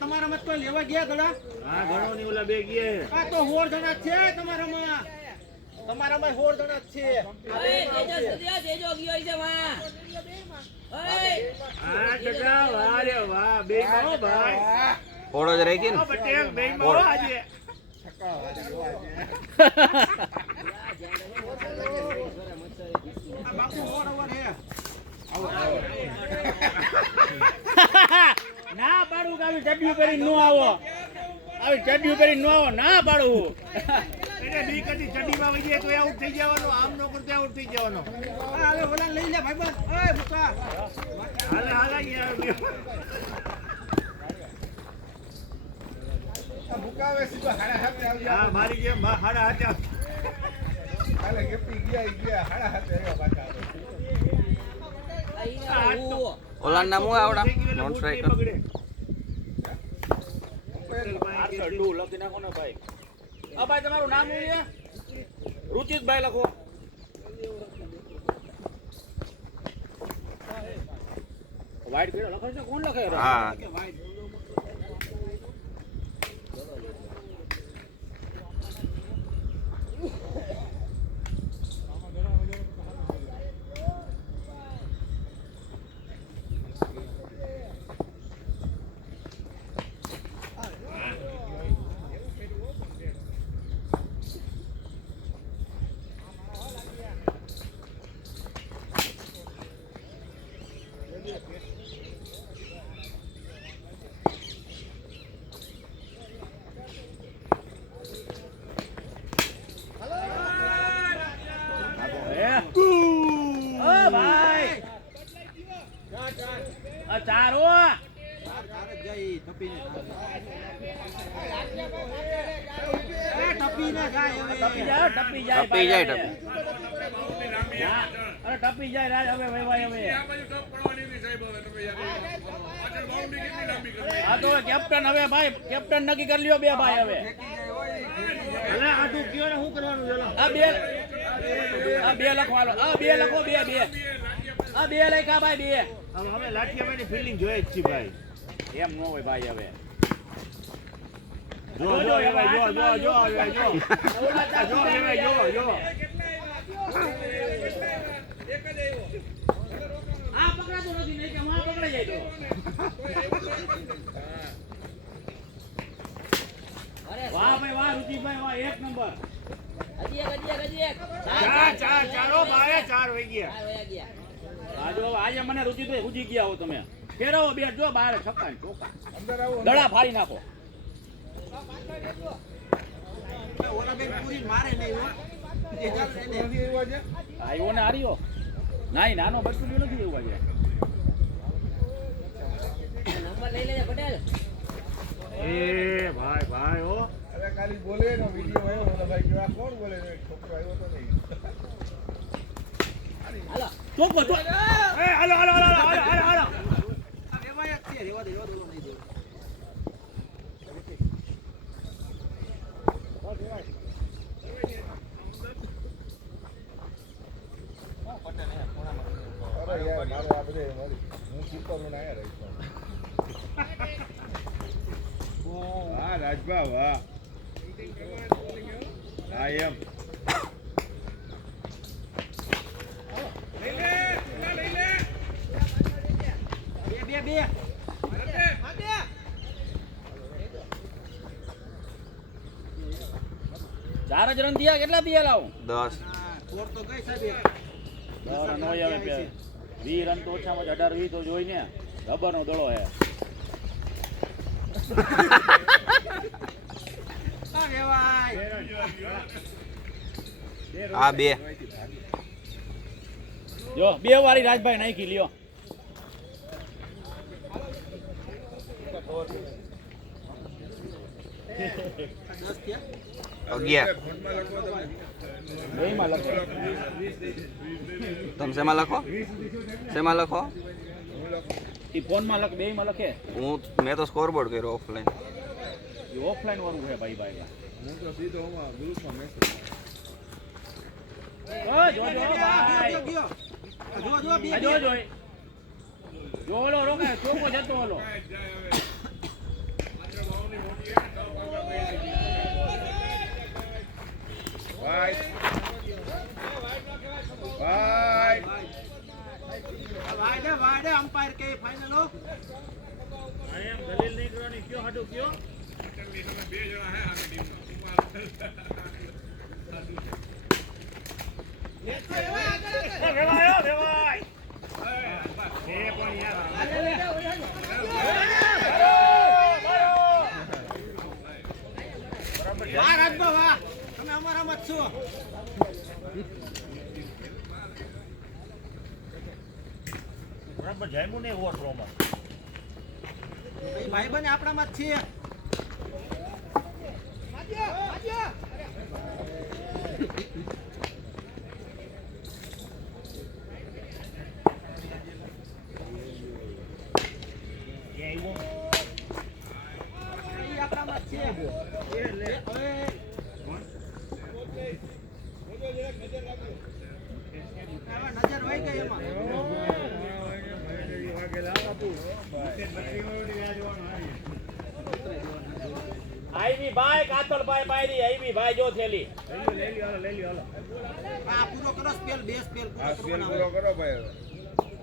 તમારા મત કોઈ લેવા ગયા ગળા? હા ઘણો ની ઓલા બે ગયા. આ તો 16 જણા છે તમારામાં. તમારામાં 16 જણા છે. દેજો ગયો છે માં. હા ટકા વાહ રે વાહ બે માં હો ભાઈ. થોડો જ રહી ગઈ ને પટેલ બે માં હો આજે. બાપુ 16 ઓવર હે. ના પાડું કે આવી ચડ્યું કરીને નો આવો. આવી ચડ્યું કરીને નો આવો ના પાડું. એને બી કદી ચડ્ડીમાં વઈ જાય તો આઉટ થઈ જવાનો, આમ નો કરતો આઉટ થઈ જવાનો. હવે ઓલા લઈ લે ભાઈબંધ. ઓય મુકા. હાલે હાલે યાર. મુકાવે સીધા હાડા હાથે આવી હા મારી જે હાડા હાથે હાલે ગેપી ગયા હાડા હાથે આવ્યા પાછા ઓલા નામ હું આવડા નોન સ્ટ્રાઈકર લખી નાખો ને ભાઈ. આ ભાઈ તમારું નામ શું છે? રુચિતભાઈ લખો. વાઈટ પીળો લખે છે કોણ લખે? હા ચારો ટપી જાય અરે ટપી જાય રાજ હવે ભાઈ હવે હા તો કેપ્ટન હવે ભાઈ કેપ્ટન નક્કી કરી લ્યો બે ભાઈ હવે હવે આ તું કયો ને શું કરવાનું છે આ બે લખવાનો આ બે લખો બે આ બે લખ્યા ભાઈ બે હવે લાઠીયાની ફિલ્ડિંગ જોઈએ જ છે ભાઈ એમ ન હોય ભાઈ હવે જો જો હવે જો આ પકડાતો નથી નહીં કે હું આ પકડાઈ જાય તો વાહ ભાઈ વાહ રુચિભાઈ વાહ એક નંબર ચારો ભાઈ ચાર વઈ ગયા આજે મને રુચિભાઈ ઉજી ગયા હો તમે ફેરવો બે જો બહાર છક્કા ચોકા દડા ફાડી નાખો ઓલા બેન પૂરી મારે નહીં હો. આવ્યો ને હાર્યો નાઈ નાનો બચ્ચું નથી એવું આજે નંબર લઈ લેજે પટેલ. એ ભાઈ ભાઈ હો અરે ખાલી બોલે ને વિડિયો આવ્યો ઓલા ભાઈ કેવા કોણ બોલે છોકરો આવ્યો તો નહીં હાલો ચોકો તો એ હાલો હાલો હાલો હાલો હાલો આ વેવાય જ છે. રેવા દે નહીં દે. અરે યાર મારો આ બધે મળી હું કીપર હું આયા રહીશ વાહ રાજભા વાહ હા એમ બે ચાર જ રન થયા કેટલા પીએલ આવું 10 ફોર તો ગઈ સાહેબ. 10 રન હોય હવે 20 રન તો ઓછામાં 18 20 તો જોઈ ને રબર નો દડો હે આ વેવાય આ બે જો બે વારી રાજભાઈ નાખી લ્યો અગિયાર બેયમાં લખો તમે શેમાં લખો શેમાં લખો ઈ ફોનમાં લખ બેયમાં લખે મેં તો સ્કોરબોર્ડ કર્યો ઓફલાઈન એ ઓફલાઈન વાળું છે ભાઈ ભાઈ હું તો સીધો હું ગ્રુપમાં મેસેજ જો જો ભાઈ ગયો. જો બે જો જો જો ઓલો રોકાય ચોકો જતો ઓલો ભાઈ ભાઈ વાડે અમ્પાયર કે ફાઇનલ હો એમ દલીલ નહીં કરવાની કયો હાડું કયો વાહ રાજભા વાહ તમે અમારામાં જ છો બરાબર જામ્યું નહીં ઓવરફ્લોમાં ભાઈ બને આપણામાં જ છીએ આપણામાં જ છીએ નજર વહી ગઈ એમાં આઈવી ભાઈ કાતળ ભાઈ બાયરી આઈવી ભાઈ જો થેલી આ પૂરો કરો સ્પેલ બે સ્પેલ આ સ્પેલ પૂરો કરો ભાઈ હવે.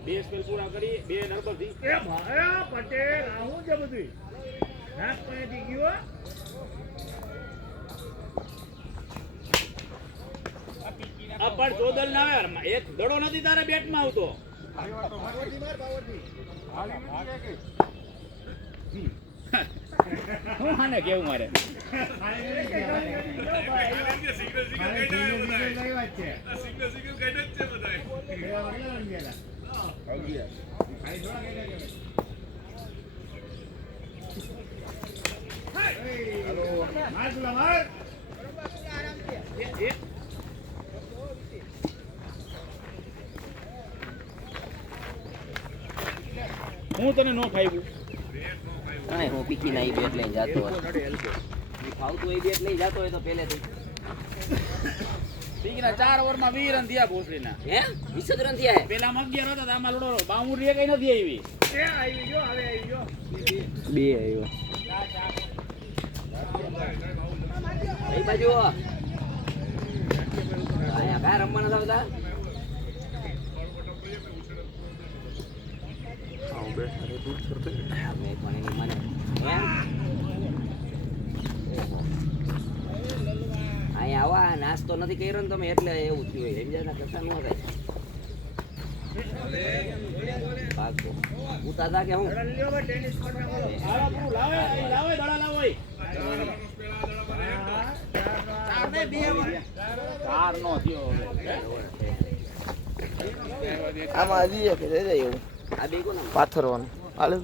બે સ્પેલ પૂરા કરી બે નંબર થી એ ભાઈ પટેલ આવું છે બધું નાક પાણી ગયો આ પણ ચોદલ ના આવે એક દડો નથી તારે બેટમાં આવતો હું આને કેવું મારે હું તને નો ખાઈ નહીં હું પીકી ના બેટ લઈને જાતો હતો ફાવતું એ બેટ લઈ જાતો હોય તો પહેલેથી પીકના 4 ઓવરમાં 20 રન થયા ભોસડીના હે 20 રન થયા પેલા 11 હતા આમાં લોડો બાઉન્ડ્રી કઈ નથી આવી એ આવી ગયો હવે આવી ગયો બે આવ્યો કઈ બાજુ આયા કા રમવાના હતા બધા મેં પણ એની મને એમ અહીંયા આવા નાસ્તો નથી કર્યો ને તમે એટલે એવું થયું હોય સમજાય કરતા ન થાય પાકો ઉતાતા કે હું લાવે દડા લાવો ચાર નો થયો આમાં હજી એક રહી જાય એવું આ બે કોના પાથરવાનું હાલે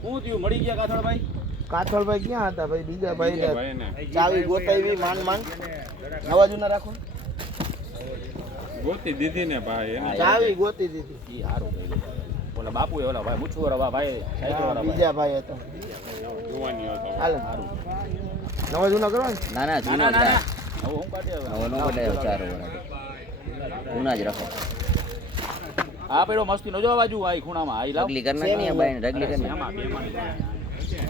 શું થયું મળી ગયા કાથળભાઈ કાથળભાઈ ક્યાં હતા ભાઈ બીજા ભાઈ ચાવી ગોતાવી માંડ માંડ નવા જૂના રાખો ગોતી દીધી ને ભાઈ ચાવી ગોતી દીધી ઈ હારું કર્યું ઓલા બાપુ ઓલા ભાઈ મુછુવાળા ભાઈ સાયકલ વાળા બીજા ભાઈ હતા જોવાની હતો હાલે નવા જૂના કરવા ને ના ના ના ના ના જૂનો હું કાઢી હવે હવે નો બદલાયો 4 ઓવર જૂના જ રાખો આ પેલો મસ્તી નો જો બાજુ આઈ ખૂણામાં આઈ લાવ રગલી કર નાખ ને બાઈને રગલી કર નાખ આમાં બે માં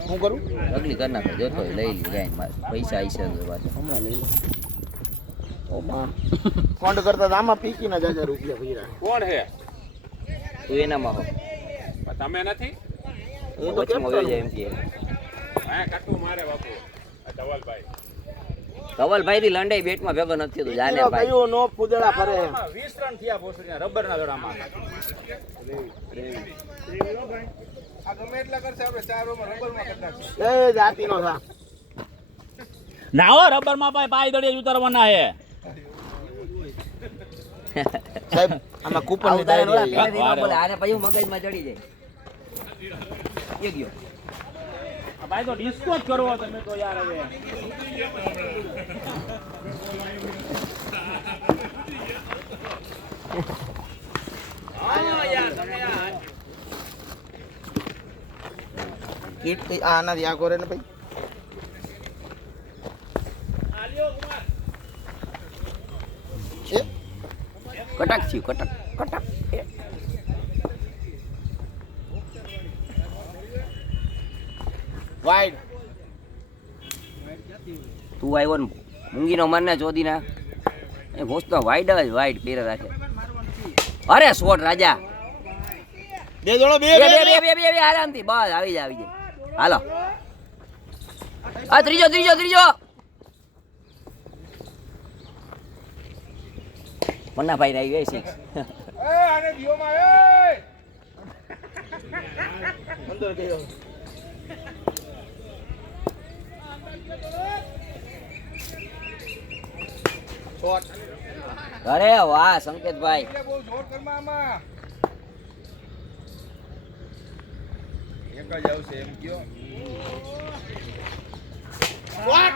શું કરું રગલી કર નાખ જોતો હોય, લઈ લી ગાય પૈસા આઈ છે પાછો હમણાં લઈ લો ઓમાં ફંડ કરતા આમાં પીકી ના જાજા રૂપિયા ભીરા કોણ હે તું એનામાં હો તમે નથી હું તો કેમ વચમાં વયો જાય એમ કે હા કટુ મારે બાપુ આ ધવલભાઈ ધવલભાઈ થી લંડાઈ બેટમાં ભેગો નથી થતો જાને ભાઈ કયો નો ફૂદડા ફરે 20 રન થયા ભોસડીના રબરના દડામાં આ ગમે એટલા કરશે આપણે 4 ઓવર રબરમાં કરી નાખીએ એ જાતિનો થા ના હો રબરમાં ભાઈ પાય દડે જ ઉતારવાના હે સાહેબ આમાં કૂપન ની આવતા નોળા ડાયરી પહેલેથી ન બોલે આને પછી મગજમાં ચડી જાય એ ગયો ભાઈ તો ડિસ્કો જ કરવો તમે તો યાર હવે કીટ આ ના યા કરે ને ભાઈ આલ્યો કુમાર છે કટક થયું કટક કટક વાઈડ તું આવ્યો ને મૂંગીનો મરને ચોદીના એ ઘોસતો વાઈડ જ વાઈડ પહેરે રાખે અરે શોટ રાજા બે જોડો બે બે બે બે બે બે આરામથી બસ આવી જાય હાલો આ ત્રીજો મન્નાભાઈ ને આવી સિક્સ આને દિયો માં અંદર ગયો શોટ અરે વાહ સંકેતભાઈ બહુ જોર કરમાં આમાં એક જ આવશે એમ કયો શોટ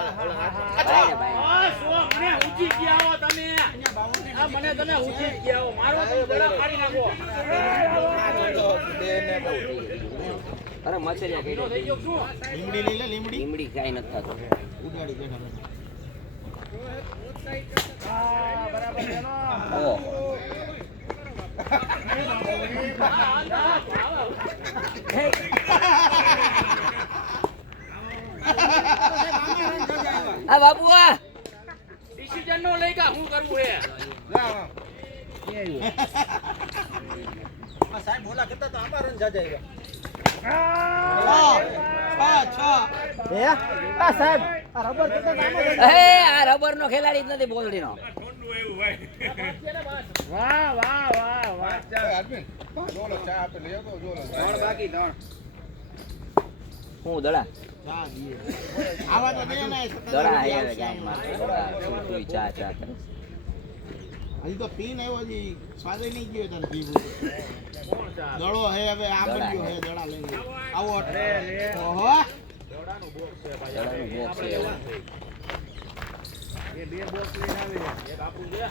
ભાઈ ને ભાઈ આ શોખ મને ઊંચી ગયા હો તમે આ મને તમે ઊંચી ગયા હો મારો તો ગળા કાઢી નાખો અરે મચરિયા થઈ કઈ ગયો શું લીમડી લઈ લે લીમડી લીમડી કાઈ નથી થતું ઉગાડી બેઠા બરાબર એનો ઓહો આ બાબુ આ ડિસિઝન નો લઈ કા હું કરવું હે સાહેબ બોલા કરતા તો આમાં રન જાજા હે આ સાહેબ આ રબર કરતા તો આમાં હે આ રબર નો ખેલાડી જ નથી બોલડી નો વાહ વાહ વાહ વાહ આદમી જોલો ચા આપે લઈ આવો જોલો બાકી ત્રણ હું દડા ચા દીએ આવા તો દે ને દડા હે હવે ગાય માં તું ચા ચા કરે હજી તો પીન આવ્યો હજી સ્વાદ નહીં ગયો તને પીવું દડો હે હવે આ બન્યો હે દડા લઈને આવો ઓહો દડાનું બોક્સ છે ભાઈ દડાનું બોક્સ છે એવું. એ બે બોક્સ લઈને આવી એક આપું છે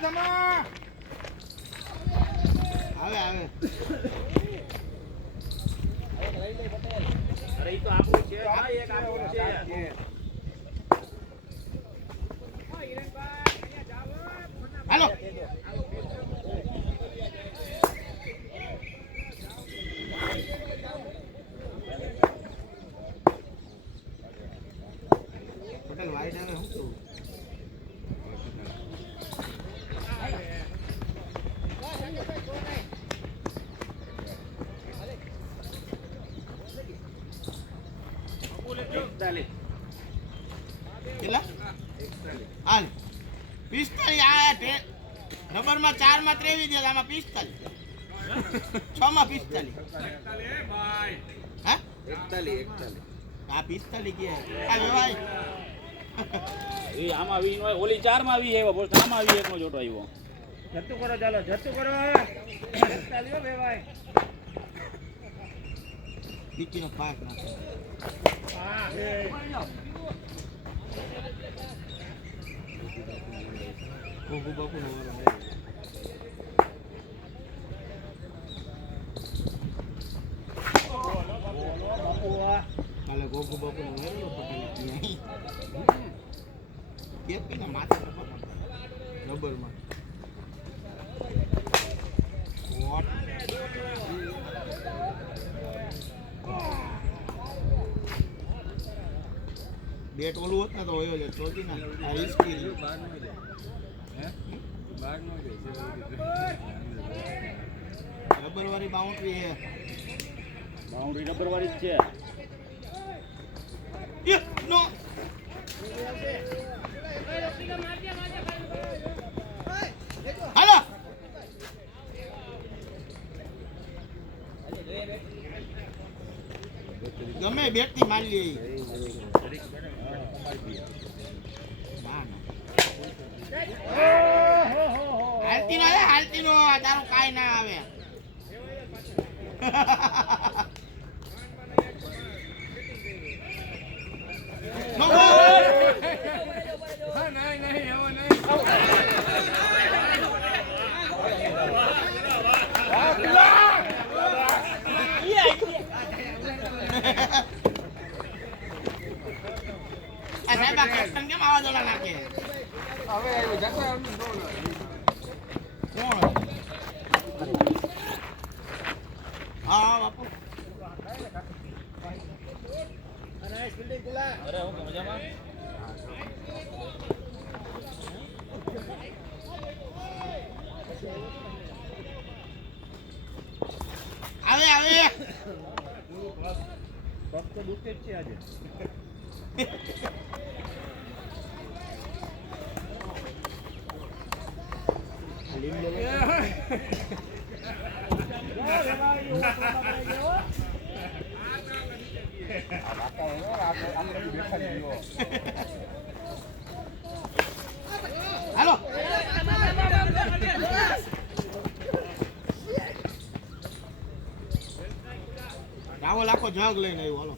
ધમા આવે આવે અરે ઈ તો આપણું છે ભાઈ એક આપણું છે હાલો પટેલ વાઈડ આવે હું કહું કેટલા હાલ 45 આ રબર માં 4 માં 23 દે આમાં 45 6 માં 45 હા 41 આ 45 કે આ વેવાય ઈ આમાં વી હોય ઓલી 4 માં વી આવ્યો બોસ આમાં વી એકનો જોટો આવ્યો જતું કરો ચાલો જતું કરો ચાલ્યો બે ભાઈ નીચેનો પાક નાખો હા ગોગુ બાપુ નો કાલે ગોગુ બાપુ નો વેલો પટેલ કે પેલા માથા પર રબર માં વોટ બેટ ઓલું હોત ને તો હોય જ ચોથી ના આ રિસ્કી રબર વાળી બાઉન્ડ્રી હે બાઉન્ડ્રી રબર વાળી જ છે નો હાલો ગમે બેટ થી મારી લે હાલતી નો તારું કાઈ ના આવે દડા નાખે હવે આવ્યો જતો આવનું નો કોણ હા બાપુ અરે હું કે મજામાં આવે આવે ફક્ત દુખે જ છે આજે હાલો રાવલ આખો જગ લઈને આવ્યો હાલો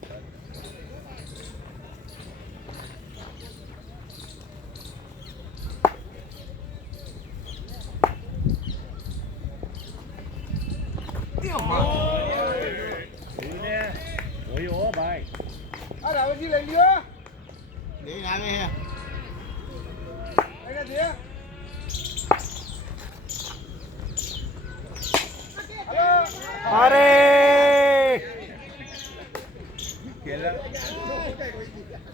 ઓય ઓ ભાઈ આ રાવજી લઈ લ્યો લઈને આવે હે એને દે હાલો અરે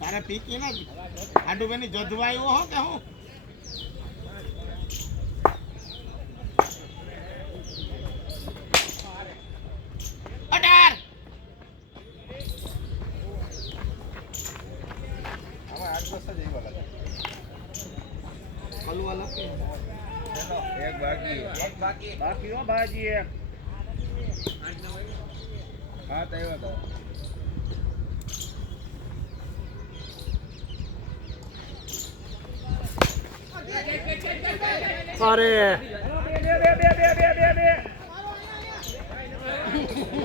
તારે પીકી ના આડુ બેની જધવા આવ્યો હો કે હું અઢાર આમાં 8 10 જ આવ્યા લાગે હલવા લખે એક બાકી બાકી હો બાજી એક હા તો આવ્યો તો અરે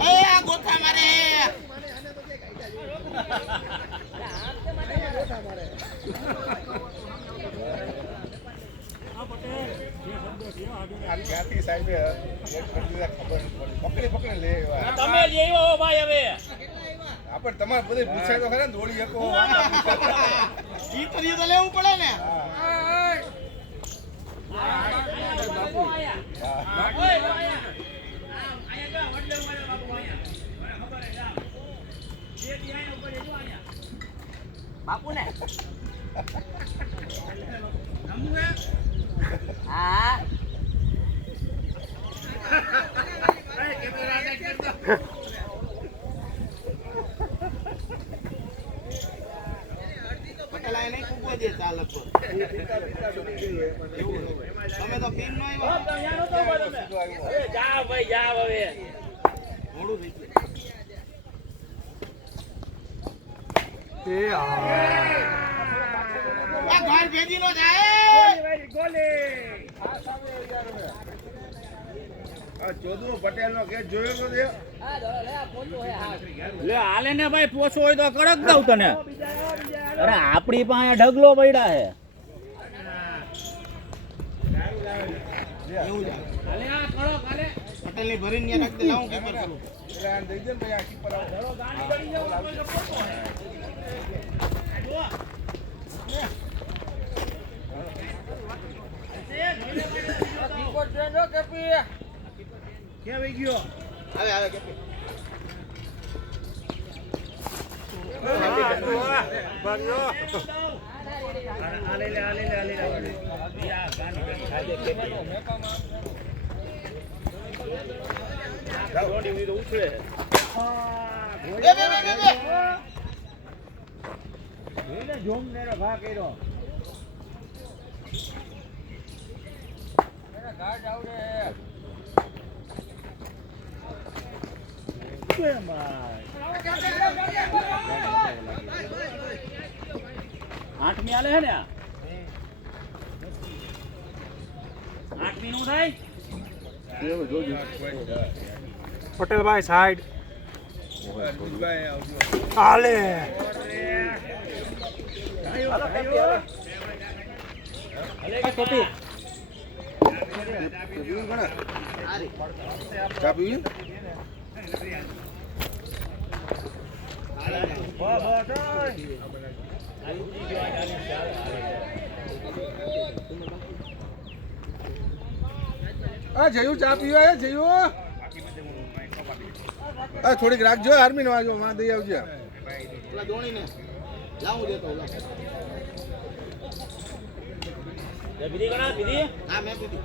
એ આ ગોથા મારે આ ક્યાંથી સાહેબે એક કરી દીધા ખબર નથી પકડી પકડી લે એવા. તમે લઈ આવ્યો ભાઈ હવે આપણે તમારે બધે પૂછાય તો ખરા ને દોડી શકો ઈ તો રીત લેવું પડે ને બાપુ ને હા પટેલા નહીં કૂકવા દે ચાલક પર તમે તો પીન નો આવ્યો જાવ ભાઈ જાવ હવે મોડું થઈ ગયું આ ઘર ભેજી નો જાય આ 14 પટેલ નો કેસ જોયો તો તે લે હાલે ને ભાઈ પોછો હોય તો કડક દઉં તને અરે આપણી પાસે ઢગલો પડ્યા હે એવું જાય હાલે આ કડક હાલે પટેલ ની ભરીને ન્યા રાખી દે લાવું કીપર કરું એટલે આને દઈ દે ને પછી આ કીપર આવો ગાડી પડી જાવ તો પોછો હે ક્યાં વહી ગયો આવે આવે કે જોમ ને ભા કર્યો આઠમી હાલે હે ને આ? આઠમી નું થાય પટેલભાઈ સાઈડ દુબઈ આવજો હાલે ચા પીવી આ જયું ચા પીવા હે જયું આ થોડીક રાખજો આર્મી નો વાજો માં દઈ આવજે પેલા દોણીને લાવું દેતો બીજી ગણા બીજી હા મેં પીધી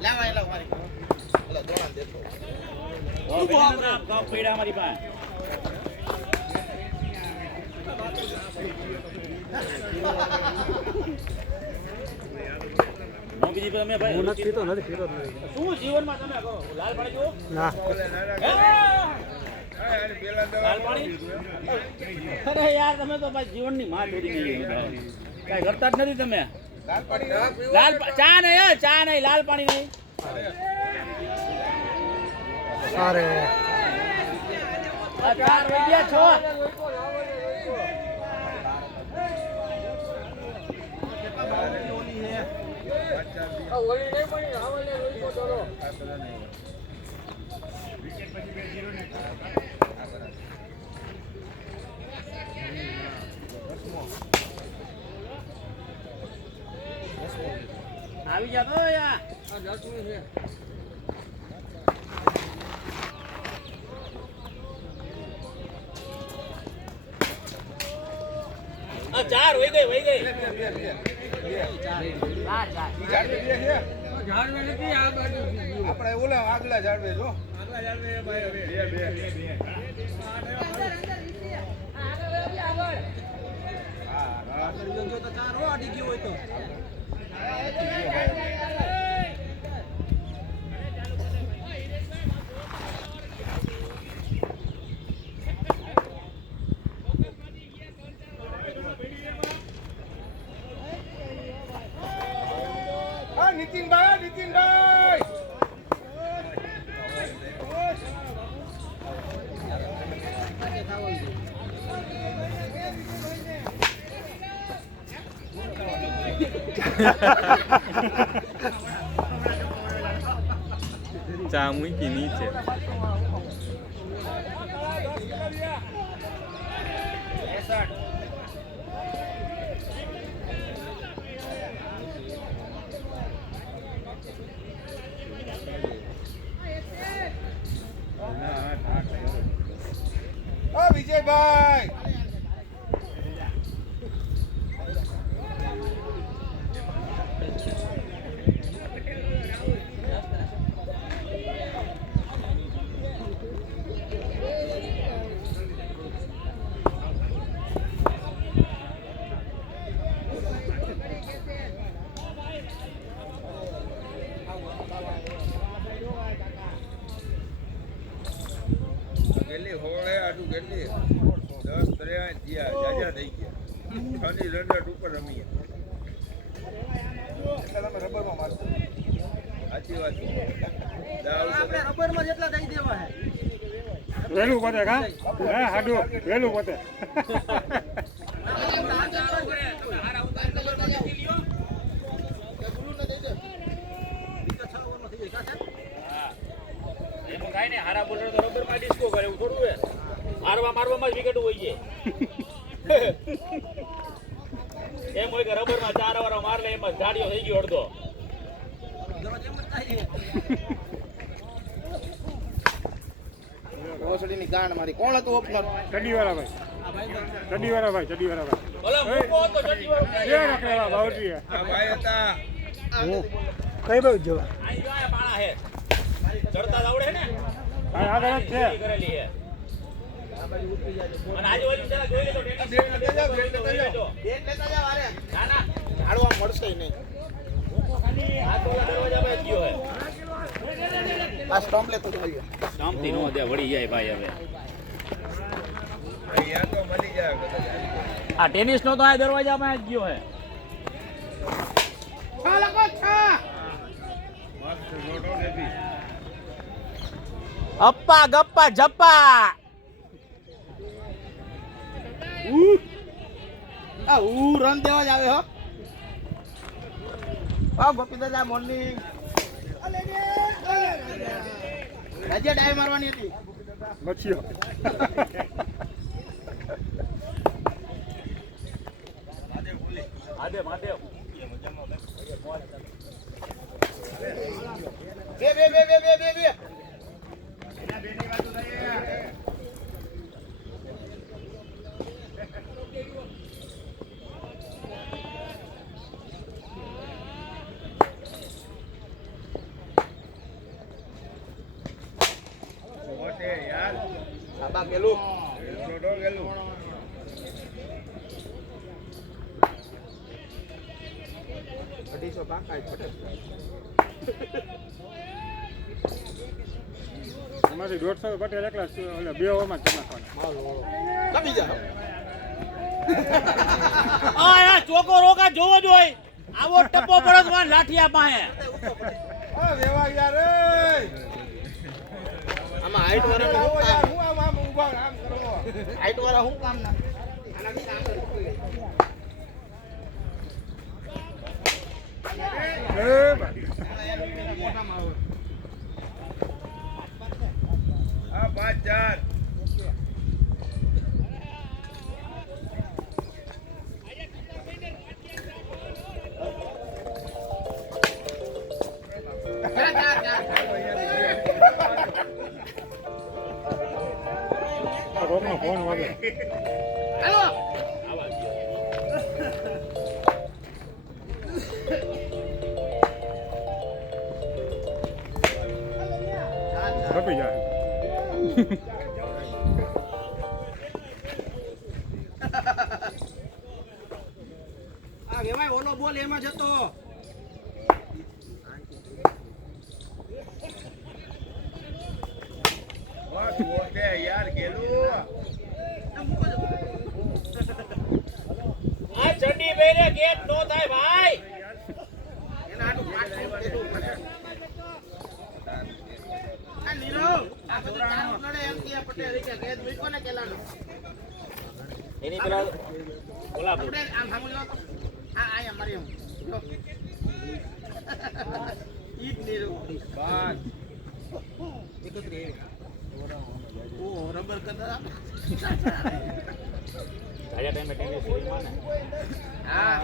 લાવા એ લાવ મારી પેલા દોણા દેતો કપ પીડા મારી પાસે બીજી તમે ભાઈ હું નથી પીતો નથી શું જીવનમાં તમે કરો લાલ પાણી જો ના લાલ પાણી અરે યાર તમે તો ભાઈ જીવનની માં દોરી ગઈ કઈ કરતા જ નથી તમે લાલ ચા નહીં યાર ચા નહીં લાલ પાણી નહીં અરે આ 4 વાગ્યા છો આવી જા તો યાર આ 4 વઈ ગઈ આપણે ઓલા આગલા ઝાડવે જો નીતિનભાઈ ચા મૂકી નીચે વિજયભાઈ ગેલી હોળે આટલું ગેલી 10 3 થયા જાજા થઈ ગયા ખાલી રનર ઉપર રમીએ એટલે તમે રબરમાં મારશો સાચી વાત આપણે રબરમાં જેટલા દઈ દેવા હે વેલું પતે કા હે હાડુ વેલું પતે એમાં કાઈ નહીં હારા બોલર તો રબર માં ડિસ્કો કરે એવું થોડું હે મારવામાં જ વિકેટ હોય છે એમ હોય કે રબર માં 4 ઓવર માર લે એમાં ગાડીઓ થઈ ગયો અડધો ઓસડીની ગાંડ મારી કોણ હતું ઓપનર ચડીવાળા ભાઈ ભલે મૂકો તો જલ્દી વાળો જે રખડેલા બાવજી આ ભાઈ હતા કઈ બાજુ જવા આઈ જો આ પાણા હે ચડતા આવડે હે ને આગળ જ છે કરેલી હે અને આજે ઓલી જરા જોઈ લેજો ટેનિસ બેટ લેતા જાવ આરે ના ના હાડવા મળશે નહીં આ તો દરવાજા પર ગયો હે આ સ્ટમ્પ લેતો જઈએ શાંતિ નો દે વળી જાય ભાઈ હવે અહીંયા તો મળી જાય આ ટેનિસ નો તો આ દરવાજામાં જ ગયો હે મસ્ત ફોટો લેવી અપ્પા ગપ્પા જપ્પા રન દેવા જ આવે હો ગોપી દાદા મોર્નિંગ આજે ડાય મારવાની હતી મચ્છીઓ મહાદેવ મહાદેવ બે. મોટે યાર આબા પેલું છોડો ગેલું અઢીસો પાકા જ પટેલ. અમારી 150 પટેલ એકલા એટલે 2 ઓવરમાં જ નાખવાના. કપી જાઓ. આ ચોકો રોકા જોવો જોઈએ આવો ટપ્પો પડે લાઠિયા પાસે આ વેવા યાર એ આમાં હાઈટ વાળા આવો હું યાર કામ? હું આમ ઊભા આમ કરો. હાઈટ વાળા હું કામ ના? આનાથી કામ કરે. એ ભાઈ મોટામાં આવે. આ 5-4 રોકનો ફોન વાગે. હાલો. કપી જાય. આ વેવાય ઓલો બોલ એમાં જતો. વાત મોટે યાર ગેલું આ ચડ્ડી બેરે ગેટ નો થાય ભાઈ એના આટલું પાટ દેતું પડે. આ નીરવ, આ બધું તારું નડે એમ કે પટેલ કે ગેદ મૂકો ને કેલાનો. એની પેલા બોલા આપણે આમ સામું લો તો. આ આયા મારી હું. જો. ઈદ નીરવ. 31. ઓ રબર કદા. આજા ટાઈમે ટેનિસ માં ને હા.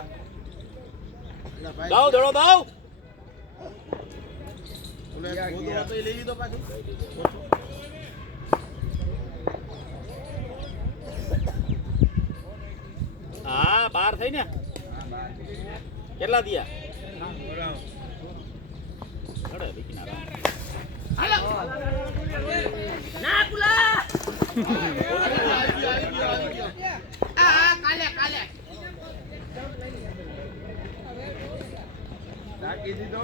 એટલે ભાઈ દાવ દડો દાવ ઓલે ગોદો હતો એ લઈ લીધો પાછું. હા 12 થઈ ને કેટલા દિયા ચડે બીકી ના હાલો. ના પુલા. આવી ગયો. આ કાલે. નાખી દીધો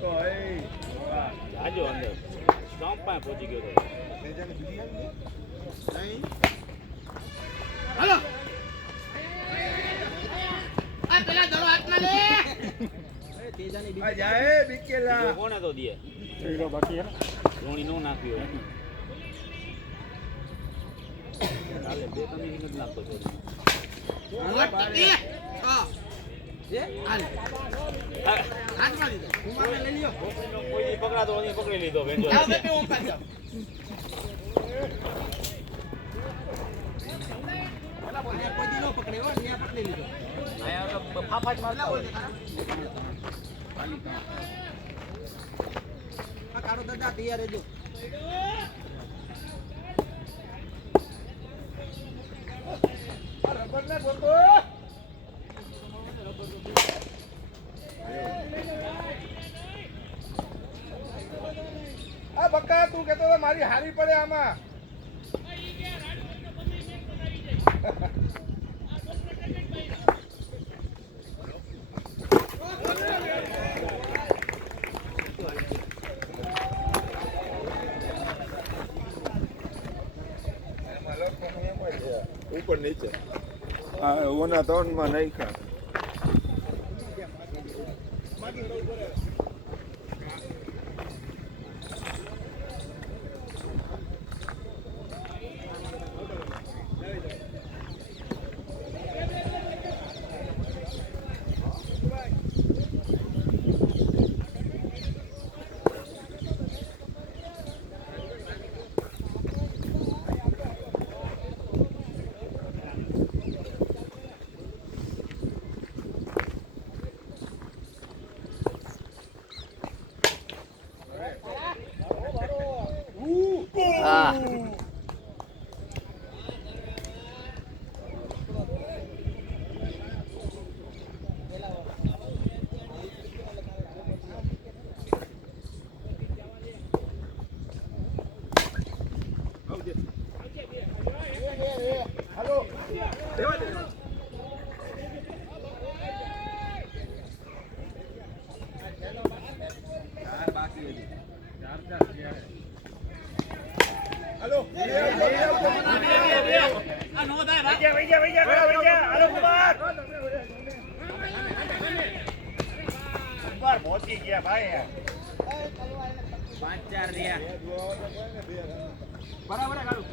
તો એ જાજો અંદર સ્ટમ્પ પાસે પહોંચી ગયો તો નહીં. હાલો. આ પેલા દડો હાથમાં લે. આ જાય બિકેલા કોણે તો દે હીરો બાકી હે. રોણી નો નાખ્યો હોય કાલે 2 તમે હિંમત નાખતો છો મોટી એ. હા. હાલ. હાથમાં લીધો. ઉમાને લઈ લ્યો. કોઈ પકડાતો નથી પકડી લીધો ભેંજો જાઓ બે ઓમ પાડી જાઓ. ઓલા બોલ ને કોઈ દી નો પકડે હો, ને પકડી લીધો. આયા તો ફાફાટ મારતા હોય આ કાળો દાદા તૈયાર રહેજો. રબર ને ગોતો. આ બકા તું કેતો તો મારી હારી પડે આમાં. ઉપર નીચે આ ઓના 3 માં નાખ્યા હાલો આ નો થાય ભાઈ. હાલો કુમાર કુમાર પહોંચી ગયા ભાઈ 5-4 રહ્યા. બરાબર કાઢું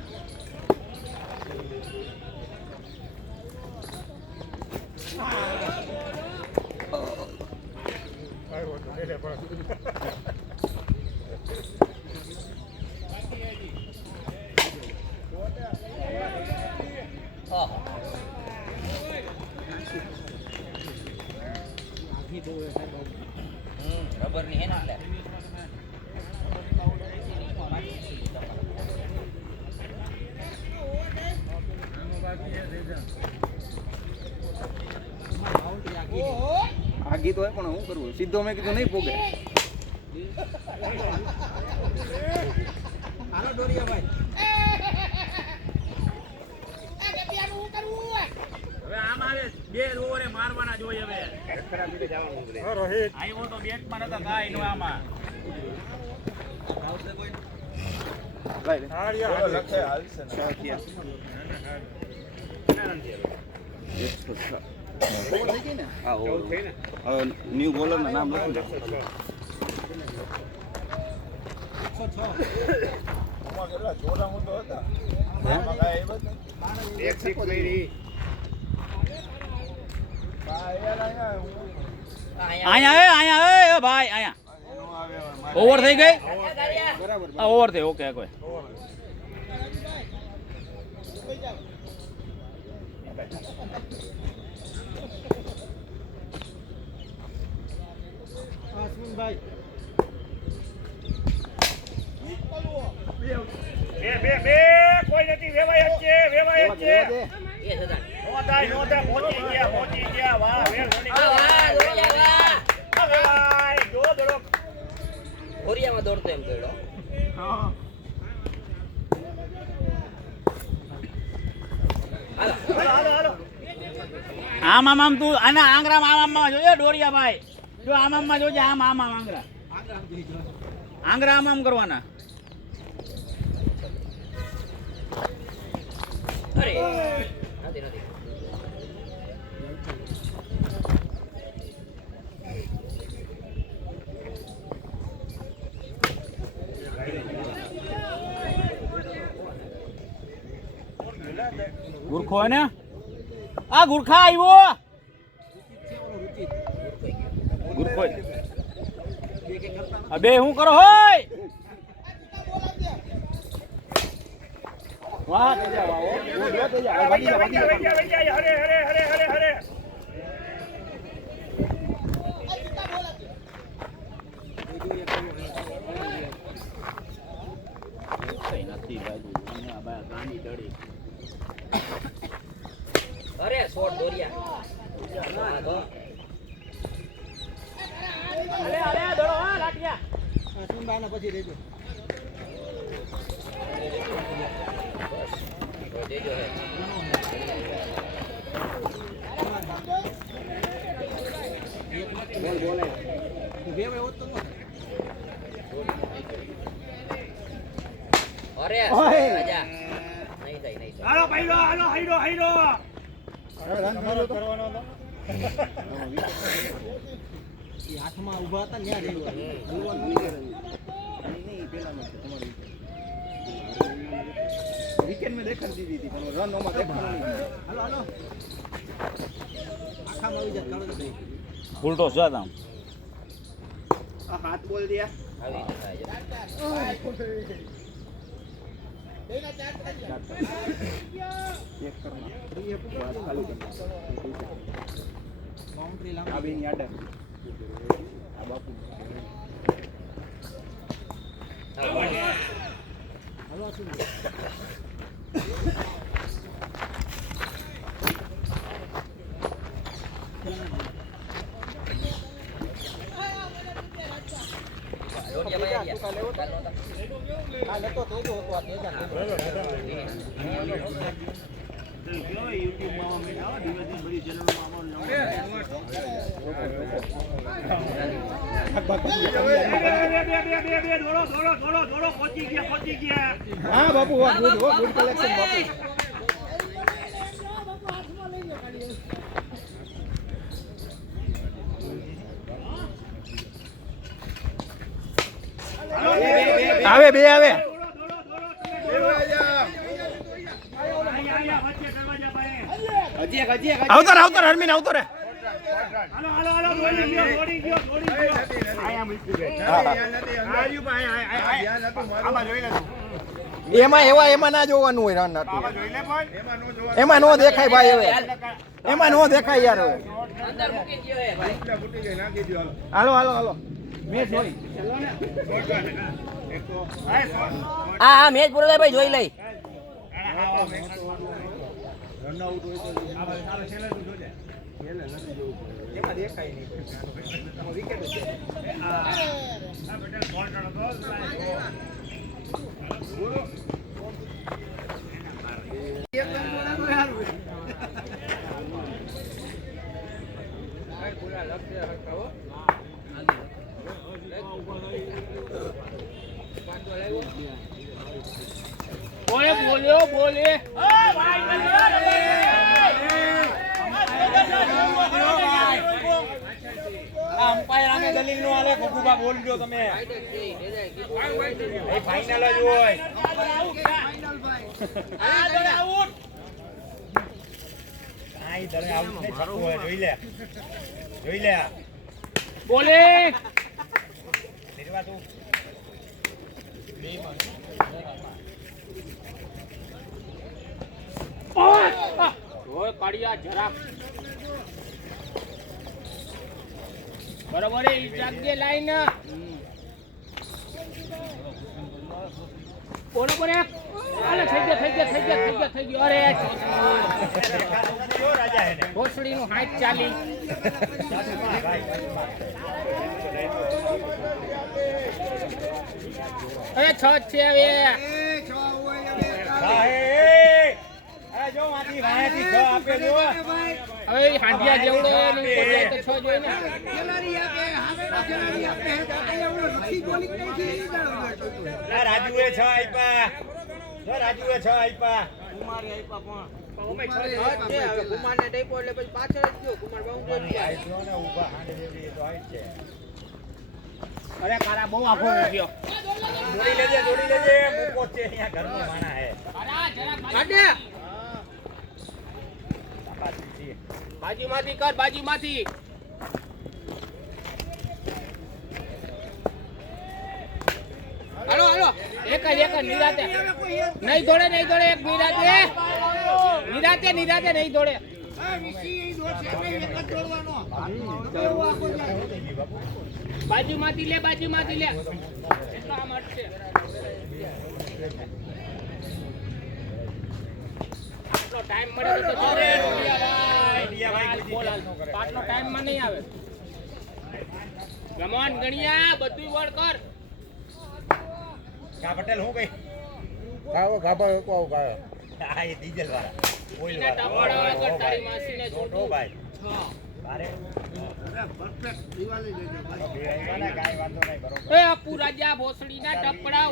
રબર ની હે ને એટલે આ ગીત હોય પણ શું કરવું સીધો મેં કીધું નહીં પોગે હાલો ડોરિયા ભાઈ હવે આમ આવે 2 ઓવરે મારવાના જોઈએ હવે. રોહિત આવ્યો તો બેટમાં નતો કાંઈ નો આમાં. હારિયા લખે હાલશે ને ન્યુ બોલર ના નામ લખી દો આમાં કેટલા છોટા મોટો હતા આમાં કાંઈ આવ્યો જ નથી. એક સિક્સ લઈ કાંઈ યાર અહીંયા અહીંયા એ ભાઈ અહીંયા એનો આવે હવે મારે. ઓવર થઈ ગઈ. બરાબર આ ઓવર થઈ ઓકે કોઈ. અશ્વિનભાઈ બે કોઈ નથી વેવાય જ છે નો થાય પહોંચી ગયા વાહ વેલ ધોની. આ વેવાય જો દડો. ઓરિયામાં દોડતો એમ દોડો હાલો આમ તું આના આંગરામાં આમ જોઈએ ડોરિયા ભાઈ જો આમ જોજે આમ આંગરા આમ કરવાના. અરે નથી નથી ગુરખો ને આ ગુરખા આવ્યો ગુરખો આ બે શું કરો હોય વાહ તેજા વાહ ઓ જો તેજા ભાગી હરે કઈ નથી બાજુ આ બા ગાંડી ડળી. અરે શોટ દોરિયા અરે દોડો હા લાટિયા. અશ્વિનભાઈ પછી રહેજો દેજો હે બે ભાઈ હોત તો ન અરે રાજા નહીં થાય હાલો ભાઈડો હાલો હાઈડો કરવાનો હતો એ હાથમાં ઊભા હતા ને ત્યાં વીકેન્ડ में દેખાડી દીધી હતી પણ રન ઓમાં દેખાડો હાલો આખામાં આવી જાય કાઢો તો ભાઈ ઉલટો જાત આમ આ હાથ બોલ દિયા આવી થાય ચેક કરના ખાલી કરના બાઉન્ડ્રી આ લાંબી બેની આડર આ બાપુ હાલો અશ્વિનભાઈ દોરિયા ભાઈ આ લેતો તો હતો આ તેજા હા બાપુ વાહ ગુડ કલેક્શન બાપુ આવે બે આવે આવતો આવતો હરમીન આવતો રે એમાં ના જોવાનું હોય રન એમાં નો દેખાય ભાઈ હવે એમાં નો દેખાય યાર હવે હાલો હાલો હાલો મેચ હોય હા મેચ પૂરો થાય ભાઈ જોઈ લઈ બોલે અમ્પાયર આમે દલીલ નો આલે ગોગુબા બોલજો તમે એ ફાઇનલ જ હોય આ દરે આઉટ આઈ દરે આઉટ ને છક્કો હોય જોઈ લે બોલે ફેરવા તું ઓય કાઢિયા જરા બરોબર એ જાગજે લાઈન બરોબર આલે થઈ ગયો અરે ભોસડી નું 60 40 અરે 6 છે હવે જો આથી વાયાથી 6 આપે જો હવે હાંડિયા જેવડો નહીં તો 6 જોઈ ને રાજુએ 6 આપ્યા જો રાજુએ 6 આપ્યા કુમારને ટેપો એટલે પછી પાછળ જ ગયો કુમાર બાઉન્ડ્રી ને ઊભા હાંડે દેવી તો હાઈટ છે અરે કારા બહુ આખો ગયો જોડી લેજે મૂકો છે અહીંયા ઘરનો માણા હે કાઢે બાજુમાંથી કર બાજુમાંથી હાલો એક જ નિરાતે નહીં દોડે એક નિરાતે નહીં દોડે બાજુમાંથી લે એટલો આમ અટશે આટલો ટાઈમ મળે તો જોરે પાટનો ટાઈમ માં નહીં આવે ગમોન ગણિયા બધું વળ કર કા પટેલ હું કઈ આવો ગાભા એકો આવો ગાયો આ એ ડીઝલ વાળા ઓઇલ ઈને ટપડો કર તારી માસીને છોટો જોડો ભાઈ અરે પરફેક્ટ દિવાળી લેજો ભાઈ એવાના કાઈ વાંધો નહીં બરોબર એ અપુ રાજા ભોસડીના ટપડાવ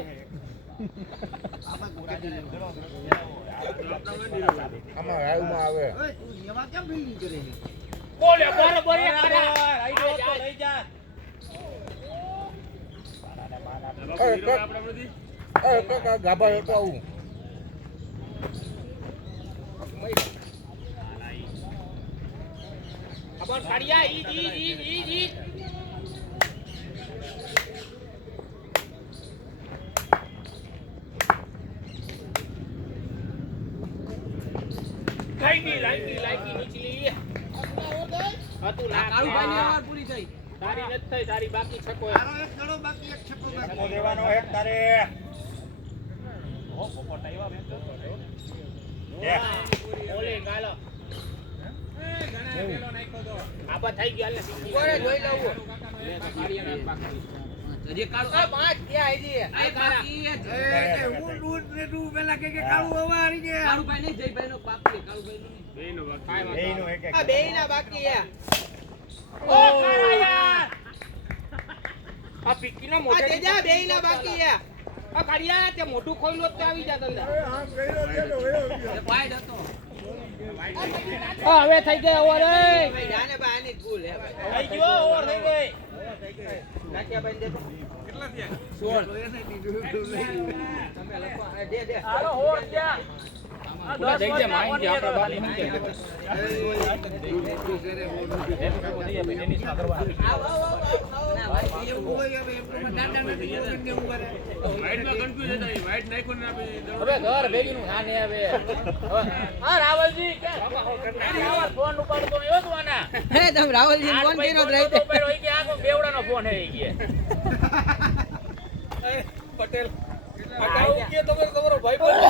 આમાં રાયુમાં આવે બોલે બરોબર એ ખરા લઈ જા ગાભા એકો આવું અબર કાઢિયા ઈ લાઈકી નીચલી હતું ના કાળુભાઈ ની વાર પૂરી થઈ તારી નથી થઈ તારી બાકી છકો છકો દેવાનો એક તારે ઓ પોપટ આવ્યા બેન તો ઓલે ગાલો આબા થઈ ગયા લે કોરે જોઈ લઉં લે કાળિયા ના બાકી હજી કાળું આ પાંચ ક્યાં હજી આ બાકી છે કાળું ભાઈ નહીં જયભાઈ નો બાકી કાળું ભાઈ નો બેયનો એક એક. આ બેયના બાકી છે. ઓ કાળા યાર આ પીકીનો મોટો દેજા બેયના બાકી છે. આ કાળિયા તે મોટું ખોઈલો તો આવી જા અંદર વાઈડ હતો હવે થઈ ગયા ઓવર ભાઈ જાને ભાઈ આની ભૂલ હે ભાઈ. થઈ ગયો ઓવર થઈ ગઈ નાખ્યા ભાઈ દેતો. 16 તમે લખો આ દે હાલો હોર ત્યાં આ 10 થઈ ગયા માઈન આપડા બાલી હું કે હવે ઘર ભેગી નું થાને હવે હા રાવલજી કે ફોન ઉપાડતો નહી હોતો આના હે તમે રાહુલજી ફોન કર્યો જ રાઈતે. કે આ બેવડાનો ફોન હે કે પટેલ હટાવું કે તમારો ભાઈ બોલો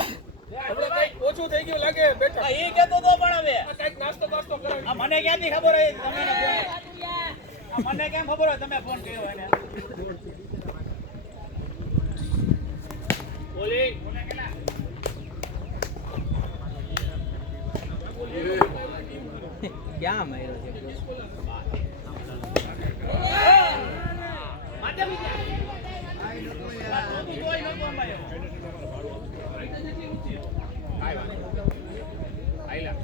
આપણે કઈક ઓછું થઈ ગયું લાગે બેટા એ કેતો તો પણ હવે કઈક નાસ્તો બાસ્તો કરાવી આ મને ક્યાંથી ખબર હોય તમે મને કેમ ખબર હોય તમે ફોન કર્યો એને બોલી ક્યાં માર્યો છે? માથે બીજા કોઈ ન કોણ માર્યો આઈલા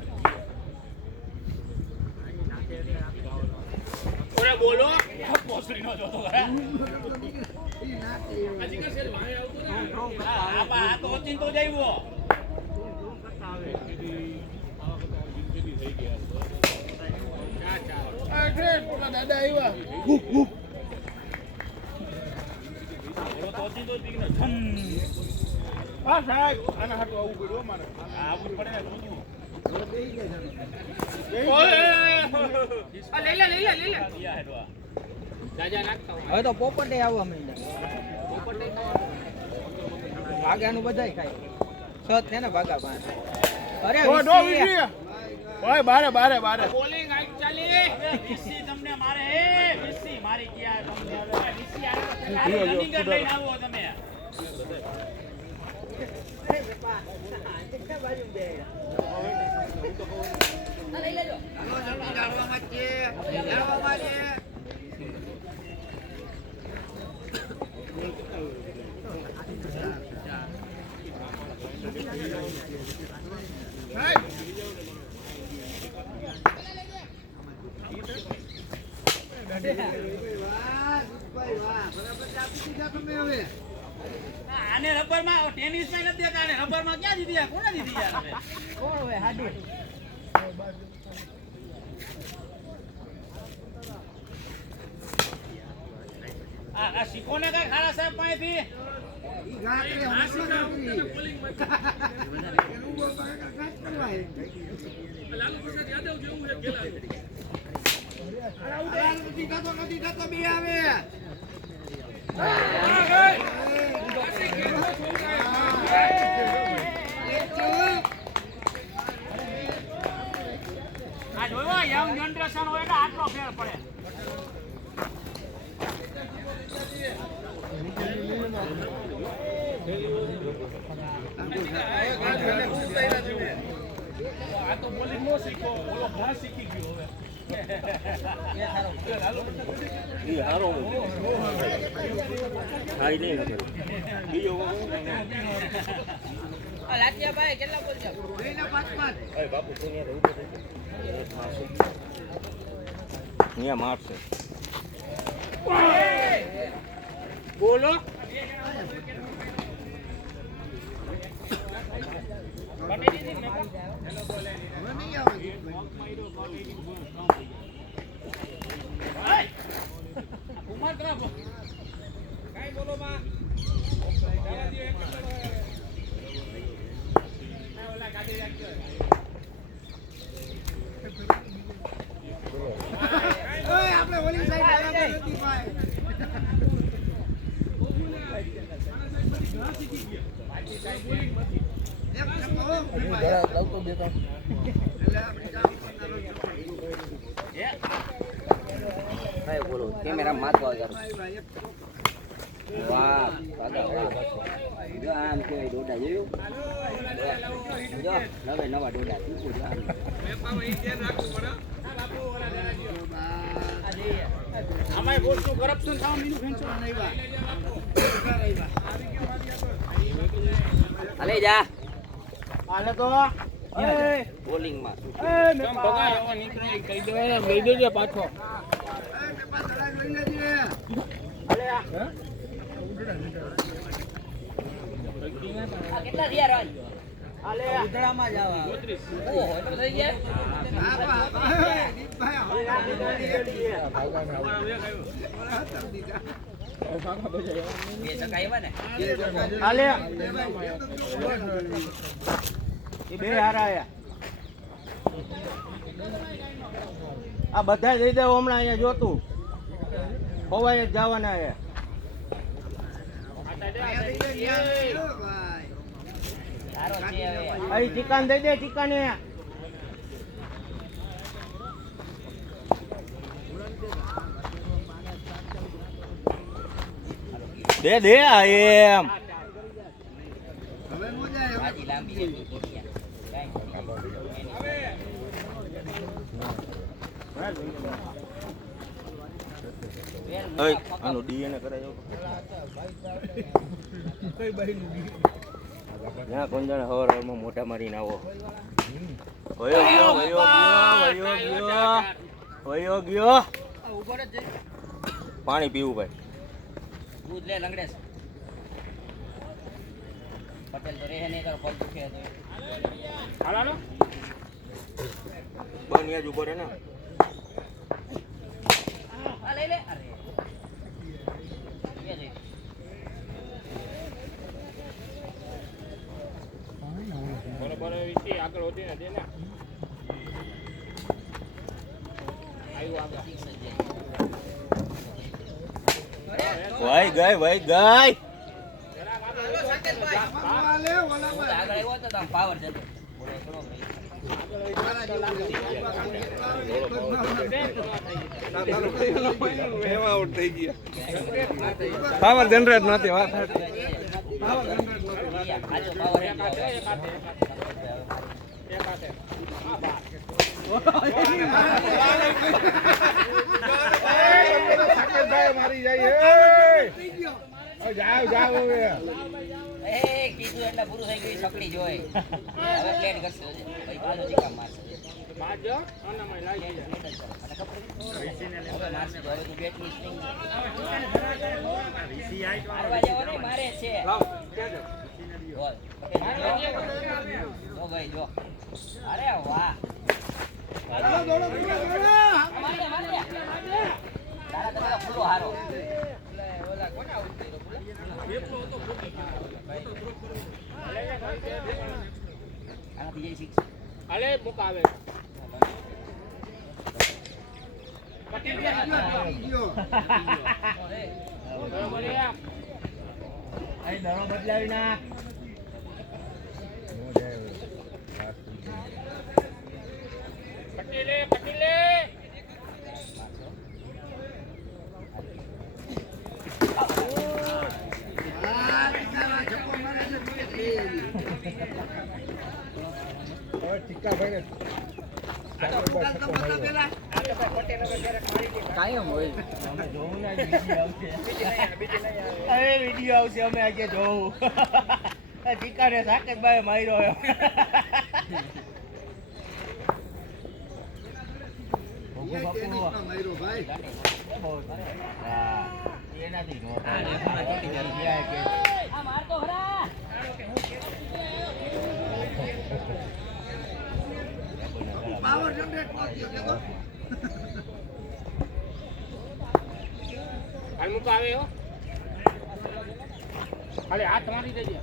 ઓરે બોલો પોસરી નો જોતો કરે આજી કા સેલ ભાઈ આવતો ને આ તો ચિંતો જઈવો આ ગ્રેટ પોલા દાદા આવ્યા તો ચિંતો દીકનો છમ હા સાહેબ આના હાટું આવું પડ્યું મારે આવું પડે ને બધું આ લઈ લે યા હેડવા જાજા નાખતા હવે તો પોપટે આવવા માંડ્યા. ભાગાનું બધાય ખાય સત છે ને ભાગા પાંચ. અરે ઓ ડો વિસી. વિસી ઓય બારે બારે બારે બોલિંગ આઈ ચાલી હવે વિસી તમને મારે હે વિસી મારી ગયા તમને હવે વિસી આ રનિંગ લઈને આવો તમે આને રબર માં ટેનિસ માં નથી દેતા આને રબર માં ક્યાં દીધી આ કોને દીધી યાર હવે કોણ હોય હાડી? આ શીખો ને કઈ ખારા સાહેબ પાસેથી આ જોયો યંગ જનરેશન હોય એટલે આટલો ફેર પડે આ તો બોલિંગ નો શીખો ઓલો ઘા શીખી ગયો હવે લાઠિયાભાઈ કેટલા બોલ છે? બોલો ઉમર કરા કઈ બોલો માં ઓલા ગાડી રાખજો ઓય આપણે ઓલી સાઈડ બરાબર નથી ભાઈ બોલો કેમેરા માથવા યાર વાહ દાદા વાહ જો આમ કેવાય ડોડા જોયું જો નવે નવા ડોડા ટીપું જો આમ આમાંય બોલશું કરપ્શન થવા મીનું ફેન્સો હાલે જા હાલે તો બોલિંગમાં કેમ બગાય હવે નીકળે કહી દેજે પાછો કેટલા થયા રાજ હાલે ઉધડામાં જ આવા ઓહો એટલું થઈ ગયા બે ચકા આવ્યા ને હાલે એ બે હારા આયા આ બધા જઈ દે હમણાં અહીંયા જોતું ખવાય જ જવાના છે સારો છે હવે અહીં ચિકન દઈ દે ચિકન એ દે દે આ એમ બાજી લાંબી છે આનો ડીએનએ કરાયો કઈ બાઈનું ત્યાં કોણ જાણે હવારમાં મોટા મારીને આવો વયો ગયો પાણી પીવું ભાઈ દૂધ લે લંગડેશ પટેલ તો રહે નહીં તારો પગ દુખે તો હાલો બનિયા જ ઉપર હે ને આ લઈ લે અરે બરોબર વિશે આગળ હોતી ને દે ને આવ્યું આગળ ભાઈ ગઈ ભાઈ ગઈ આગળ આવ્યો તો આમ પાવર જતો પાવર જનરેટ નથી વાત મારી જાય જાવ જાવ હવે કીધું એટલે પૂરું થઈ ગયું છકડી જોઈ હવે પ્લેન કરશે ભાઈ બાજુ કામ મારશે બાજો આનામાં લાગી જાય હવે મારશે તો હવે તું બેટની સ્વિંગ મારવા જેવો નહીં મારે છે બોલ જો ભાઈ જો અરે વાહ તારા કરતા ફૂલો હારો આનાથી જઈ શીખશે અલે મુક આવે દરો બદલાવી નાખ પટી લે કાયમ હોય વિડીયો આવશે અમે આજે જોવું ચીકાને સાકેતભાઈ માર્યો એનાથી મારતો ખરા પાવર જનરેટ નથી કે તો હાલ મુક આવે હો અરે હાથ મારી દેજે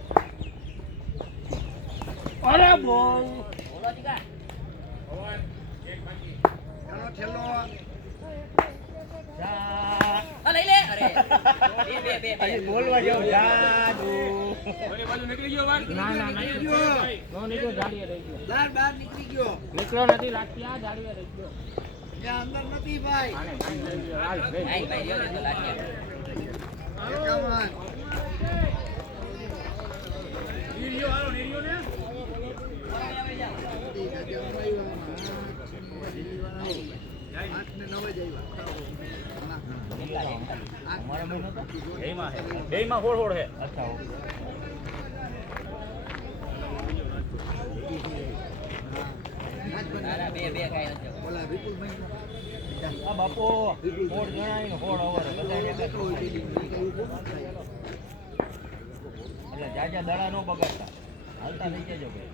અરે બોલ બોલો દીકા ચાલો છેલ્લો લઈ લે અરે બે બોલવા જાવ જાદુ ઓલી બાજુ નીકળી ગયો વાર ના નીકળી ગયો નો નીકળ્યો જાડીએ રહી ગયો બહાર નીકળી ગયો નીકળ્યો નથી લાઠિયા જાડીએ રહી ગયો ત્યાં અંદર નથી ભાઈ આને લઈ ગયો હાલ ભાઈ લ્યો તો લાઠિયા નીરિયો હાલો નીરિયો ને બેયમાં હોળ હોળ હે અચ્છા આ બાપુ હોળ જણાય ને હોળ ઓવર બધાને એટલે જાજા દડા નો બગાડતા હાલતા લઈ જજો ભાઈ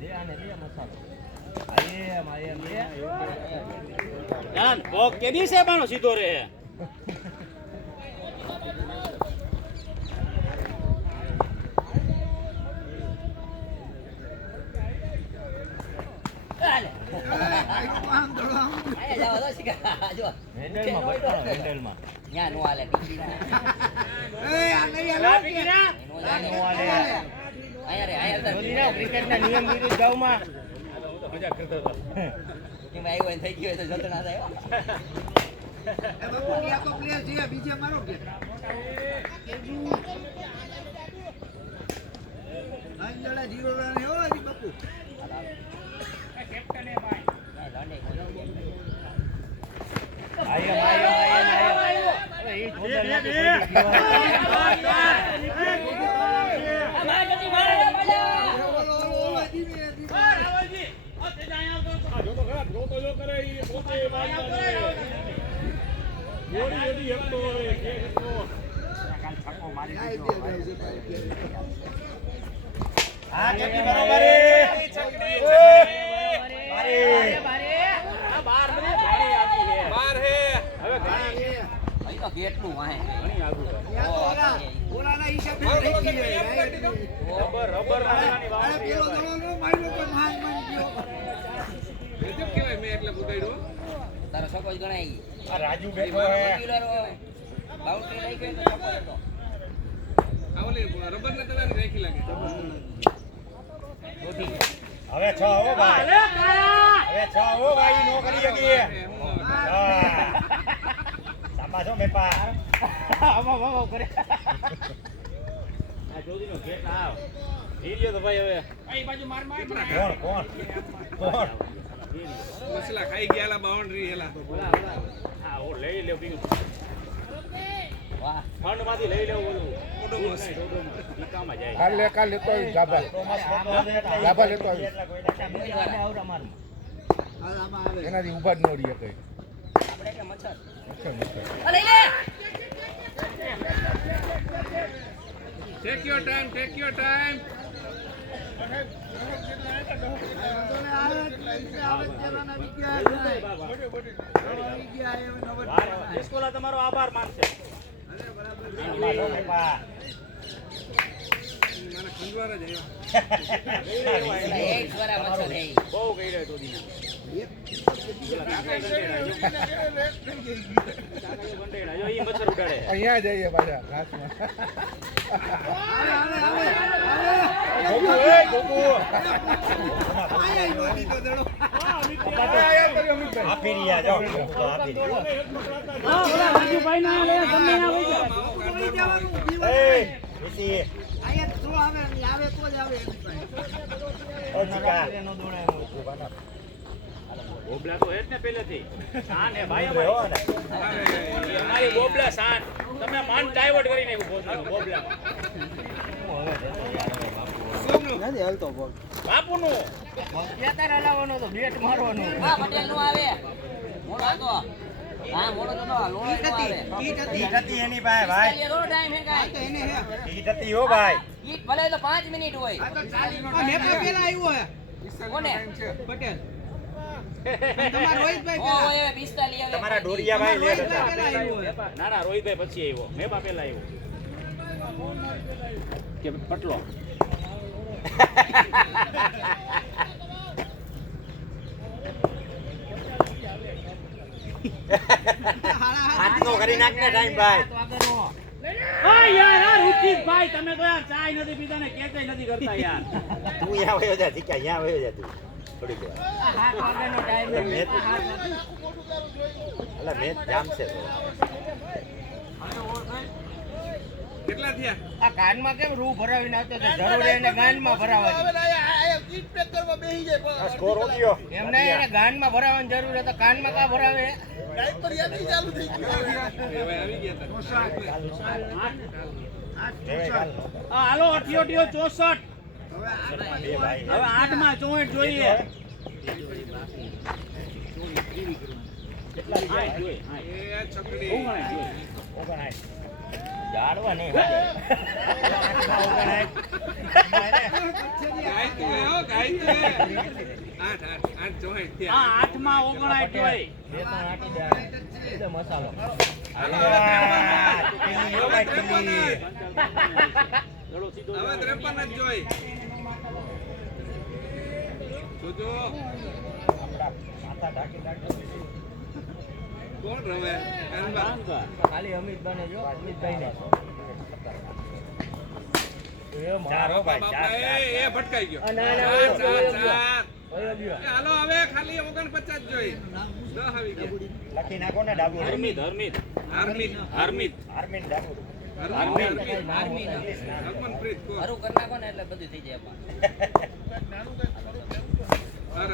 દે આને દે મસાલો આયે જાન ભોગ કે દિવસે બાનો સીધો રહે હેન્ડલમાં ન્યા નો આલે ક્રિકેટના નિયમ વિરુદ્ધ જાવમાં મજા કરતો હતો એમાં આવ્યો થઈ ગયો તો જતો ના થાય એ બાપુ આ તો પ્લેયર છે બીજે મારો કે આંજડા 0 રન હો જી બાપુ કેપ્ટન હે ભાઈ આયો એ જોદર કેટલું વાહે ઘણી આગળ ઓલાના હિસાબે રબર નાની વાત પેલો દળોનો માર્યો તો માંગ ગયો ગજબ કેવાય મે એટલે બુડાડ્યો તારો સકો જ ગણાય આ રાજુ બેઠો હે રેગ્યુલર બાઉન્ડરી લઈ ગયો તો સકો હતો આ ઓલી રબર ને તલાની રાખી લાગે હવે 6 હો ભાઈ હવે 6 હો ભાઈ નો કરી ગઈ હા પાછો મેપા આમાં કરે આ જોદીનો ગેટ આવ હીલ્યો તો ભાઈ હવે આ બાજુ માર કોણ મસલા ખાઈ ગયાલા બાઉન્ડરી હેલા હા ઓ લઈ લે બીજું વાહ ફંડમાંથી લઈ લેવું બોલું ઓડોમોસ કામમાં જાય કાલ લેતો આવી ગાબા લેતો આવી આવરા માર આમાં આવે એનાથી ઊભા જ ન રહી કઈ આપણે કે મચ્છર લઈ લે ટેક યોર ટાઈમ ઇસ્કોલા તમારો આભાર માનશે બહુ ગઈ રહ્યો તો અહીંયા જઈએ પાછા ઘાસમાં બોબલા તો હેત ને પહેલેથી શાન હે ભાઈ અમારી બોબલા શાન તમે માન ડાયવર્ટ કરીને આવ્યું બોબલા નથી હાલતો બાપુનું કેતા હલાવવાનો તો બેટ મારવાનો હા પટેલ નું આવે મોડો હતો હા મોડો તો લોડો આવે કીટ હતી એની પાસે ભાઈ એનો ટાઈમ હે ગાય તો એને હે કીટ હતી હો ભાઈ કીટ ભલે તો 5 મિનિટ હોય આ તો 40 મેપા પેલા આવ્યો હે કોને પટેલ તમારા રોહિતભાઈ પેલા ઓય 45 આવે તમારા ડોરિયાભાઈ લેટ હતા ના ના રોહિતભાઈ પછી આવ્યો મેપા પેલા આવ્યો કે પટલો હાથનો કરી નાખને ટાઈમ ભાઈ ઓય યાર રુચિતભાઈ તમે તો યાર ચાય નથી પીતા ને કેતે નથી કરતા યાર તું અહીંયા વયો જા ઠીક અહીંયા વયો જા તું છોડી દેવા મેચ જામશે તો કેટલા થયા? આ કાનમાં કેમ રૂ ભરાવીને આવતો તો જરૂર એને ગાનમાં ભરાવવાની. સ્કોર હો ગયો એમ નહીં, એને ગાનમાં ભરાવવાની જરૂર હતો, કાનમાં કા ભરાવે? હવે આવી ગયા હતા. હાલો 68 હવે 8 માં 64 જોઈએ. એ છકડી. જાડવા નહીં. ગાયતું હે, હો, ગાયતું હે. 8 થયા. આ 8 માં 59 હોય. મસાલો ચલો સીધો હવે 53 જ જોઈ. જોજો. કોણ રમે? કાનબા. ખાલી અમિતભાઈ જો અમિતભાઈ ને બાપા, એ ભટકાઈ ગયો. ના, ના, ચાર, ઓયો, ચાર. એ હાલો હવે ખાલી 49 જોઈ. 10 આવી ગયા. લખી નાખો ને ડાબુ હરમિત આર્મીન ડાબુ હરમનપ્રીત કૌર. ખરું કરી નાખો ને એટલે બધું થઈ જાય એમાં. અરે,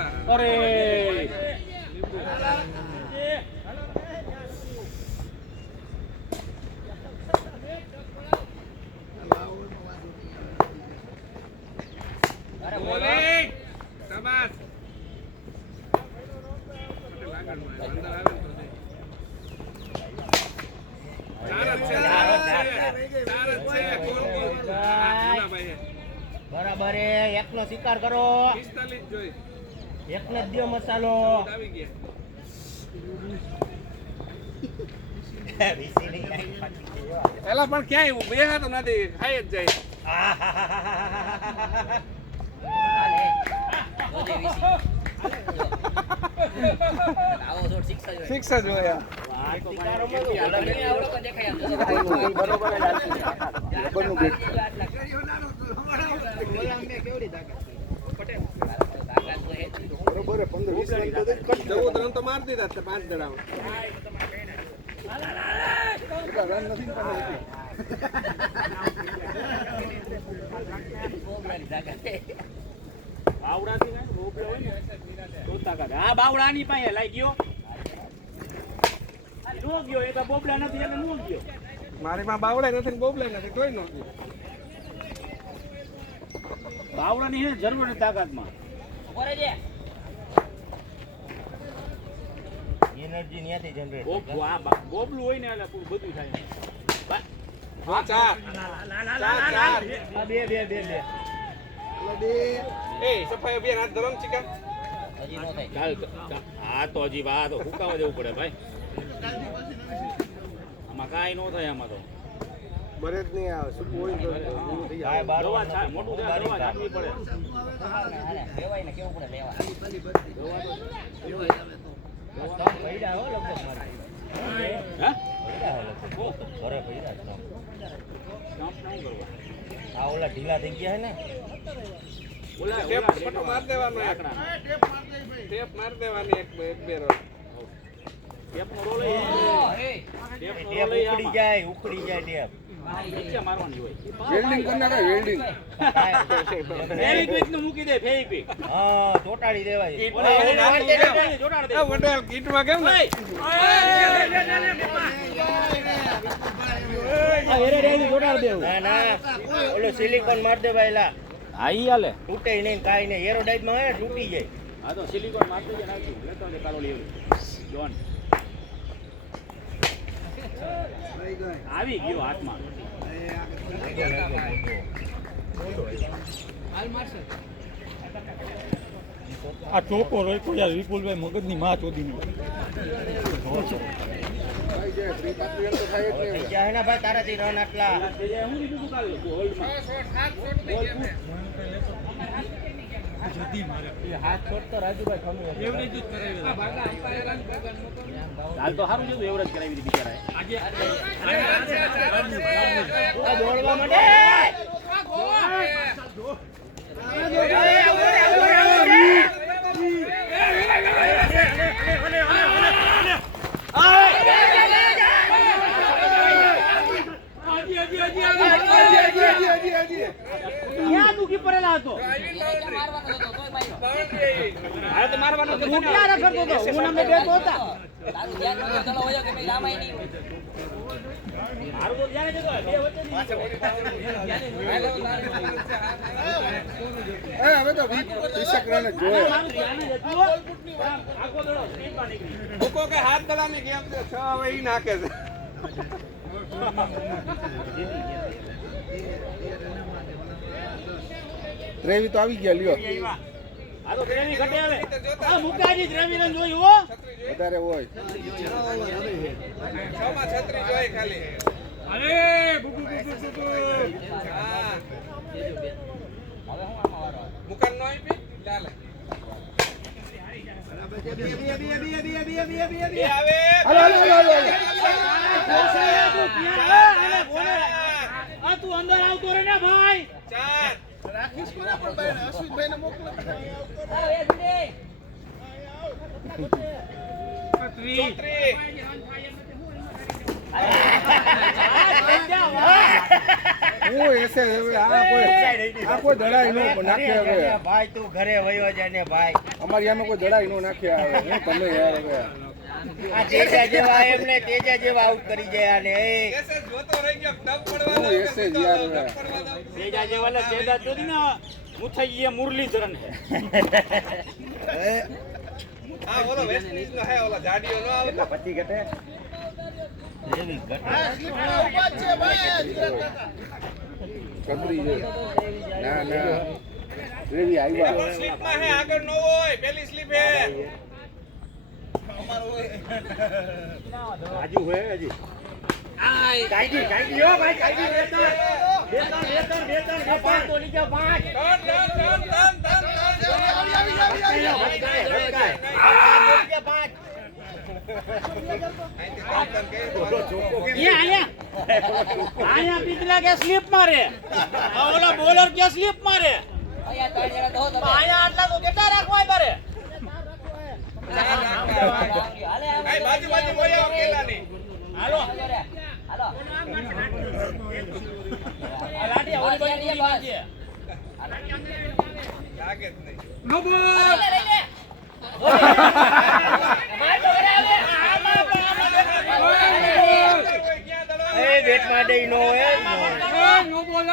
અરે બોલિંગ. શાબાશ. લાગણમાં અંદર આવે ને તો દે. ચાર જ છે. કોણ કોણ? ભાઈ બરાબર એ એકનો શિકાર કરો, 45 જોઈ. એકને જ દ્યો મસાલો. આવી ગયા. એલા પણ ક્યાંય એવું બેહાતો નથી, ખાઈ જ જાય. જોજે વીસી. આવો થોડ શિક્ષા જોઈએ. શિક્ષા જોયા. ઓલંગણી આવડો તો દેખાય આમ. બરોબર જ હાલતું છે. રબરનું બેટ. તાકાત તો હે જ. બરોબર 15-20 રન તો કટ 14 રન તો માર દીધા છે 5 દડામાં. રન નથી ને પણ બોબડાની તાકાત. બાવડાથી ને બોબડો હોય ને તો તાકાત. આ બાવડાની પાસે લઈ ગયો. નો ગયો એ તો બોબડા નથી એટલે નો ગયો. મારી માં બાવળાય નથી ને બોબલાય નથી, કોઈ નથી. બાવડાની હે જરૂર નથી તાકાતમાં. ઉભો રહેજે. Energy ન્યાથી generate. બોબલું હોય ને એટલે બધું થાય. હા, ચાર. ચાર. આ બે એ સફાઈ અભિયાન હાથ ધરમ ચીકા. હજી નો થાય. ચાલ આ તો હજી આ તો હુકાવા દેવું પડે ભાઈ. આમાં કાંઈ ન થાય આમાં તો. બરે જ નહીં આવે, શું કોઈ દવા મોટું દવા છાંટવી પડે. અરે લેવાય ને કેવું પડે લેવા. પૈડા હો લગભગ મારે. હા પૈડા હો લગભગ. ઘરે પૈડા છે. કામ ના કરવા. આ ઓલા ઢીલા થઈ ગયા હે ને. ઓલા ટેપ પટો માર દેવાનો એક. ટેપ માર દેવાની એક બે રન. ટેપનો રોલ એ ટેપનો ટેપ રોલ એ ઉખડી જાય ટેપ. નીચે મારવાની હોય. વેલ્ડિંગ કરી નાખે, વેલ્ડિંગ. ફેવિક્વિક નું મૂકી દે ફેવિક્વિક. હા ચોટાડી દેવાય. જોડાડ દે. આ વડેલ કીટમાં કેમ ને? ના ના ઓલો સિલિકોન માર દે ભાઈ લા. હા ઈ હાલે. તૂટે નહીં કાઈ નહીં. એરોડાઇટ માં હે તૂટી જાય. હા તો સિલિકોન મારતો જ નાખી. લેતો ને કારો લેવું. જોન. આવી ગયો હાથમાં. આ ટોપો રોક્યો યાર વિપુલભાઈ મગજની માં ચોદીની. ગયા હે ને ભાઈ તારાથી રન આટલા. હું લીધું તું કાલે હોલ્ડમાં. હાથ છોડતો રાજુભાઈ ખમી હાલ તો સારું જેવું એવરેજ કરાવી દીધી બિચારાએ. દોડવા માંડે. ક્યાં હતો? અરે તો મારવાનો તો તું ક્યાં રખડતો હતો? હું નામે બેઠો હતા. મારું તો ધ્યાન જ હતું. બે વચ્ચેની હવે તો 20 રન જ જોઈએ. મારું ધ્યાન જ હતું હો. આખો દડો સ્પીડમાં નીકળી. મૂકો કે હાથ દડાની ગેમ છે 6 હવે ઈ નાખે છે. ત્રેવી તો આવી ગયા લ્યો આ તો ત્રેવી ઘટે હવે. આ મુકાજી ત્રેવી રન જોયું હો. વધારે હોય 6 માં 36 જોઈએ ખાલી. અરે બુબુ બુબુ બુબુ. હા મુકન નો આવી ચાલે બે આવે. આ તું અંદર આવતો રે ને ભાઈ. 4 રાખીશ કોને પણ ભાઈ અશ્વિનભાઈને મોકલો. હું એસે હવે આ કોઈ દડાઈ નો નાખે હવે. ભાઈ તું ઘરે વયો જા ને ભાઈ. અમારી આનો કોઈ દડાઈ નો નાખે આવે. હું તમે યાર હવે આ તેજા જેવા એમને તેજા જેવા આઉટ કરી જાય આને. એસે જોતો રહી ગયો ડબ પડવા દો. એસે જ યાર હવે. તેજા જેવા ને તેજા જોડી ને મુથૈયે મુરલીધરન હે. હા બોલો વેસ્ટ ઇન્ડિઝ નો હે ઓલો જાડીઓ નો આવે તો પછી ઘટે એવી ઘટે. ઉભા જ છે ભાઈ. કબરી છે ના ના રેવી આવ્યા સ્લીપ માં હે આગળ નો હોય પેલી સ્લીપ હે આજુ હોય હજી. કાઈજી હો ભાઈ કાઈજી બે ત્રણ તો લીધો 5. અહીંયા પીતલા કે સ્લીપ મારે. ઓલા બોલર કે સ્લીપ મારે. અહીંયા આટલા તો કેટલા રાખવા બારે. બાજુ બાજુ બોલ્યા કેલા ની હાલો આ લાઠી ઓલી બાજુ લાગે જ નહીં નો બોલ. એ બેટમાં દઈ નો હોય. નો બોલ.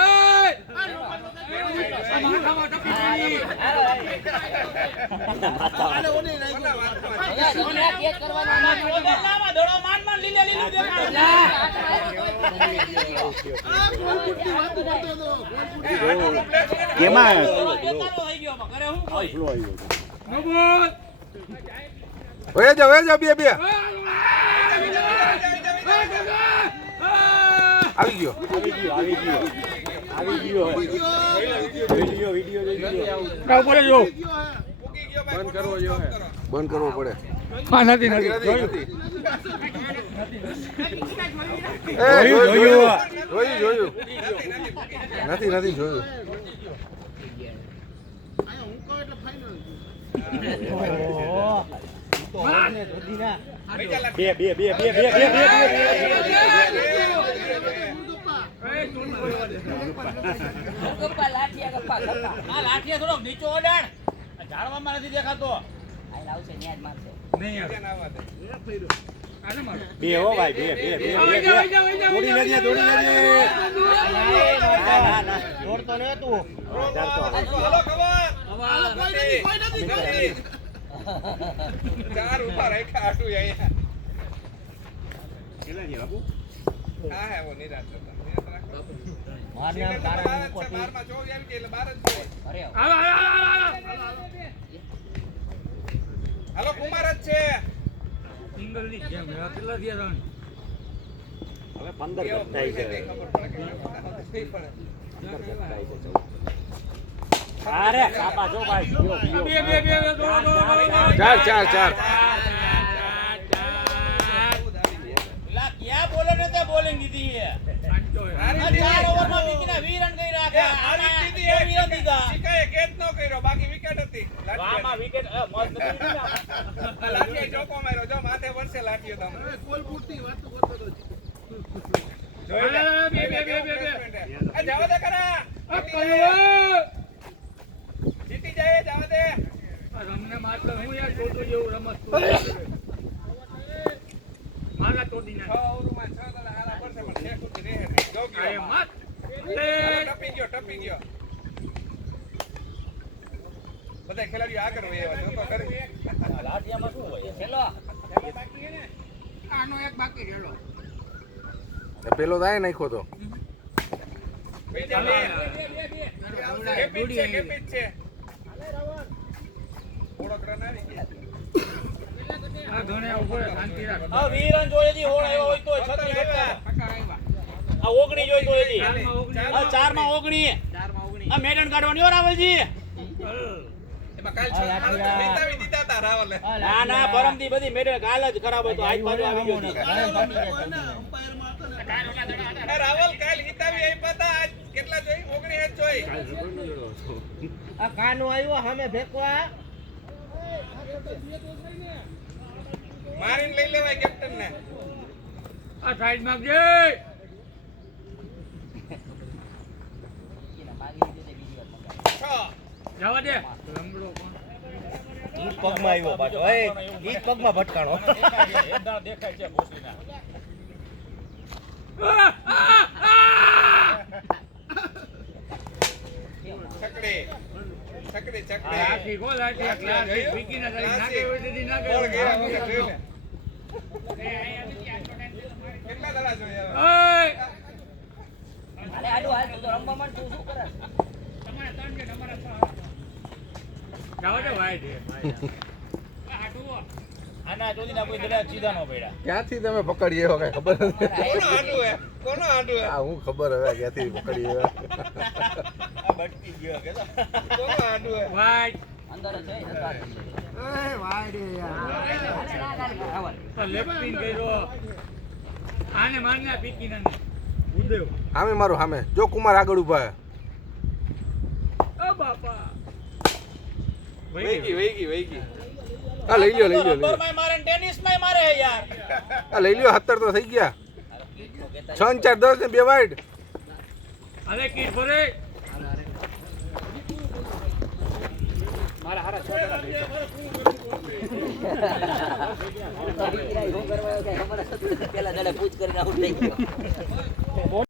કેમાં હોય જા બે બે આવી ગયો બંધ કરવો પડે જોયું નથી જોયું લાઠીયા થોડોક નીચો ઓડાડ. ઝાડવામાં નથી દેખાતો. બે હો ભાઈ બે દોડી લેજે દોડતો ને તું. ચાર ઉભા રાખ્યા આટું અહીંયા હા હે વો નિરાશ હતા મારને તારા કોટી. 12 માં 24 આવી ગઈ એટલે 12 જ છે. હાલો કુમાર જ છે સિંગલ ની જેમ કેટલા થયા રન? હવે 15 થાય છે. અરે કાપા જો ભાઈ ચાર લા ક્યાં બોલે ને તે બોલિંગ દીધી છે. આ 4 ઓવરમાં વિકેટ 20 રન કરી રાખ્યા. આને 20 રન દીધા. શિકાએ કેચ ન કર્યો બાકી વિકેટ હતી આમાં વિકેટ મસ્ત દીધી ને. લાઠીએ ચોકો માર્યો જો માથે વર્ષે લાઠીએ તમને કોલ પૂરતી વાત તો કરતો હતો. જોઈ લે બે જવા દે કરા આપણે હું યાર છોટું જેવું રમત મારા તોડી નાખ. અરે મત. ટપી ગયો બધા ખેલાડીઓ આગળ હોય એવા જો તો કરી લાઠિયામાં શું હોય? ચલો. આનો એક બાકી રેલો પેલો થાય નાખ્યો તો કેપિટ છે ઓળખ રન આવી ગયા આ ઘણે ઉભો રહે, શાંતિ રાખ. આ વીરન જોઈએ જી હોળ આવ્યો હોય તો 36 ફકા આવ્યા આ 19 જોઈ તો એજી. આ 4 માં 19. આ મેડન કાઢવાની હો રાવલજી. એમાં કાલ વિતાવી દીધા હતા રાવલે ના ના પરમદી બધી મેડન કાલ જ ખરાબ હોય તો આજ બાજુ આવી ગયો છે. રાવલ કાલ હિતાવી આપ્યા હતા આજ કેટલા જોઈ 19 જોઈ આ કાનો આવ્યો સામે ફેંકવા મારીને લઈ લેવાય કેપ્ટન ને આ સાઈડ માં જે જવા દે. લંગડો ઈ પગમાં આવ્યો પાછો એ ઈ પગમાં ભટકાણો દેખાય છે ભોસડીના. છકડી લાઠી ગો લાઠી લાઠી વિકીના તારી નાકે હોય તો દી નાકે. બોલ ગયા વખત જોઈ લે કેટલા દડા જોયા ઓય અરે આડું હાલ તું તો રમવા માંડ તું શું કરે જવા દે ભાઈ દે. આના ચોદીના કોઈ દડા સીધા નો પડ્યા. ક્યાંથી તમે પકડી એવો કઈ ખબર નથી કોનો આડું હે આ હું ખબર હવે ક્યાંથી પકડી એવા આ ભટકી ગયો કે કોનો આડું હે વાઈટ અંદર જ છે તો લેફ્ટ સ્પિન કર્યો. આને મારના પીકીના ઉદેવ. સામે મારું સામે જો કુમાર આગળ ઉભા હે. ઓ બાપા વહી ગઈ આ લઈ લ્યો રબરમાંય મારે ને ટેનિસમાંય મારે હે યાર. આ લઈ લ્યો 17 તો થઈ ગયા 6 4 10 ને 2 વાઈડ અરે કીટ ભરે પેલા દાડે પૂછ કરીને આઉટ થઈ ગયો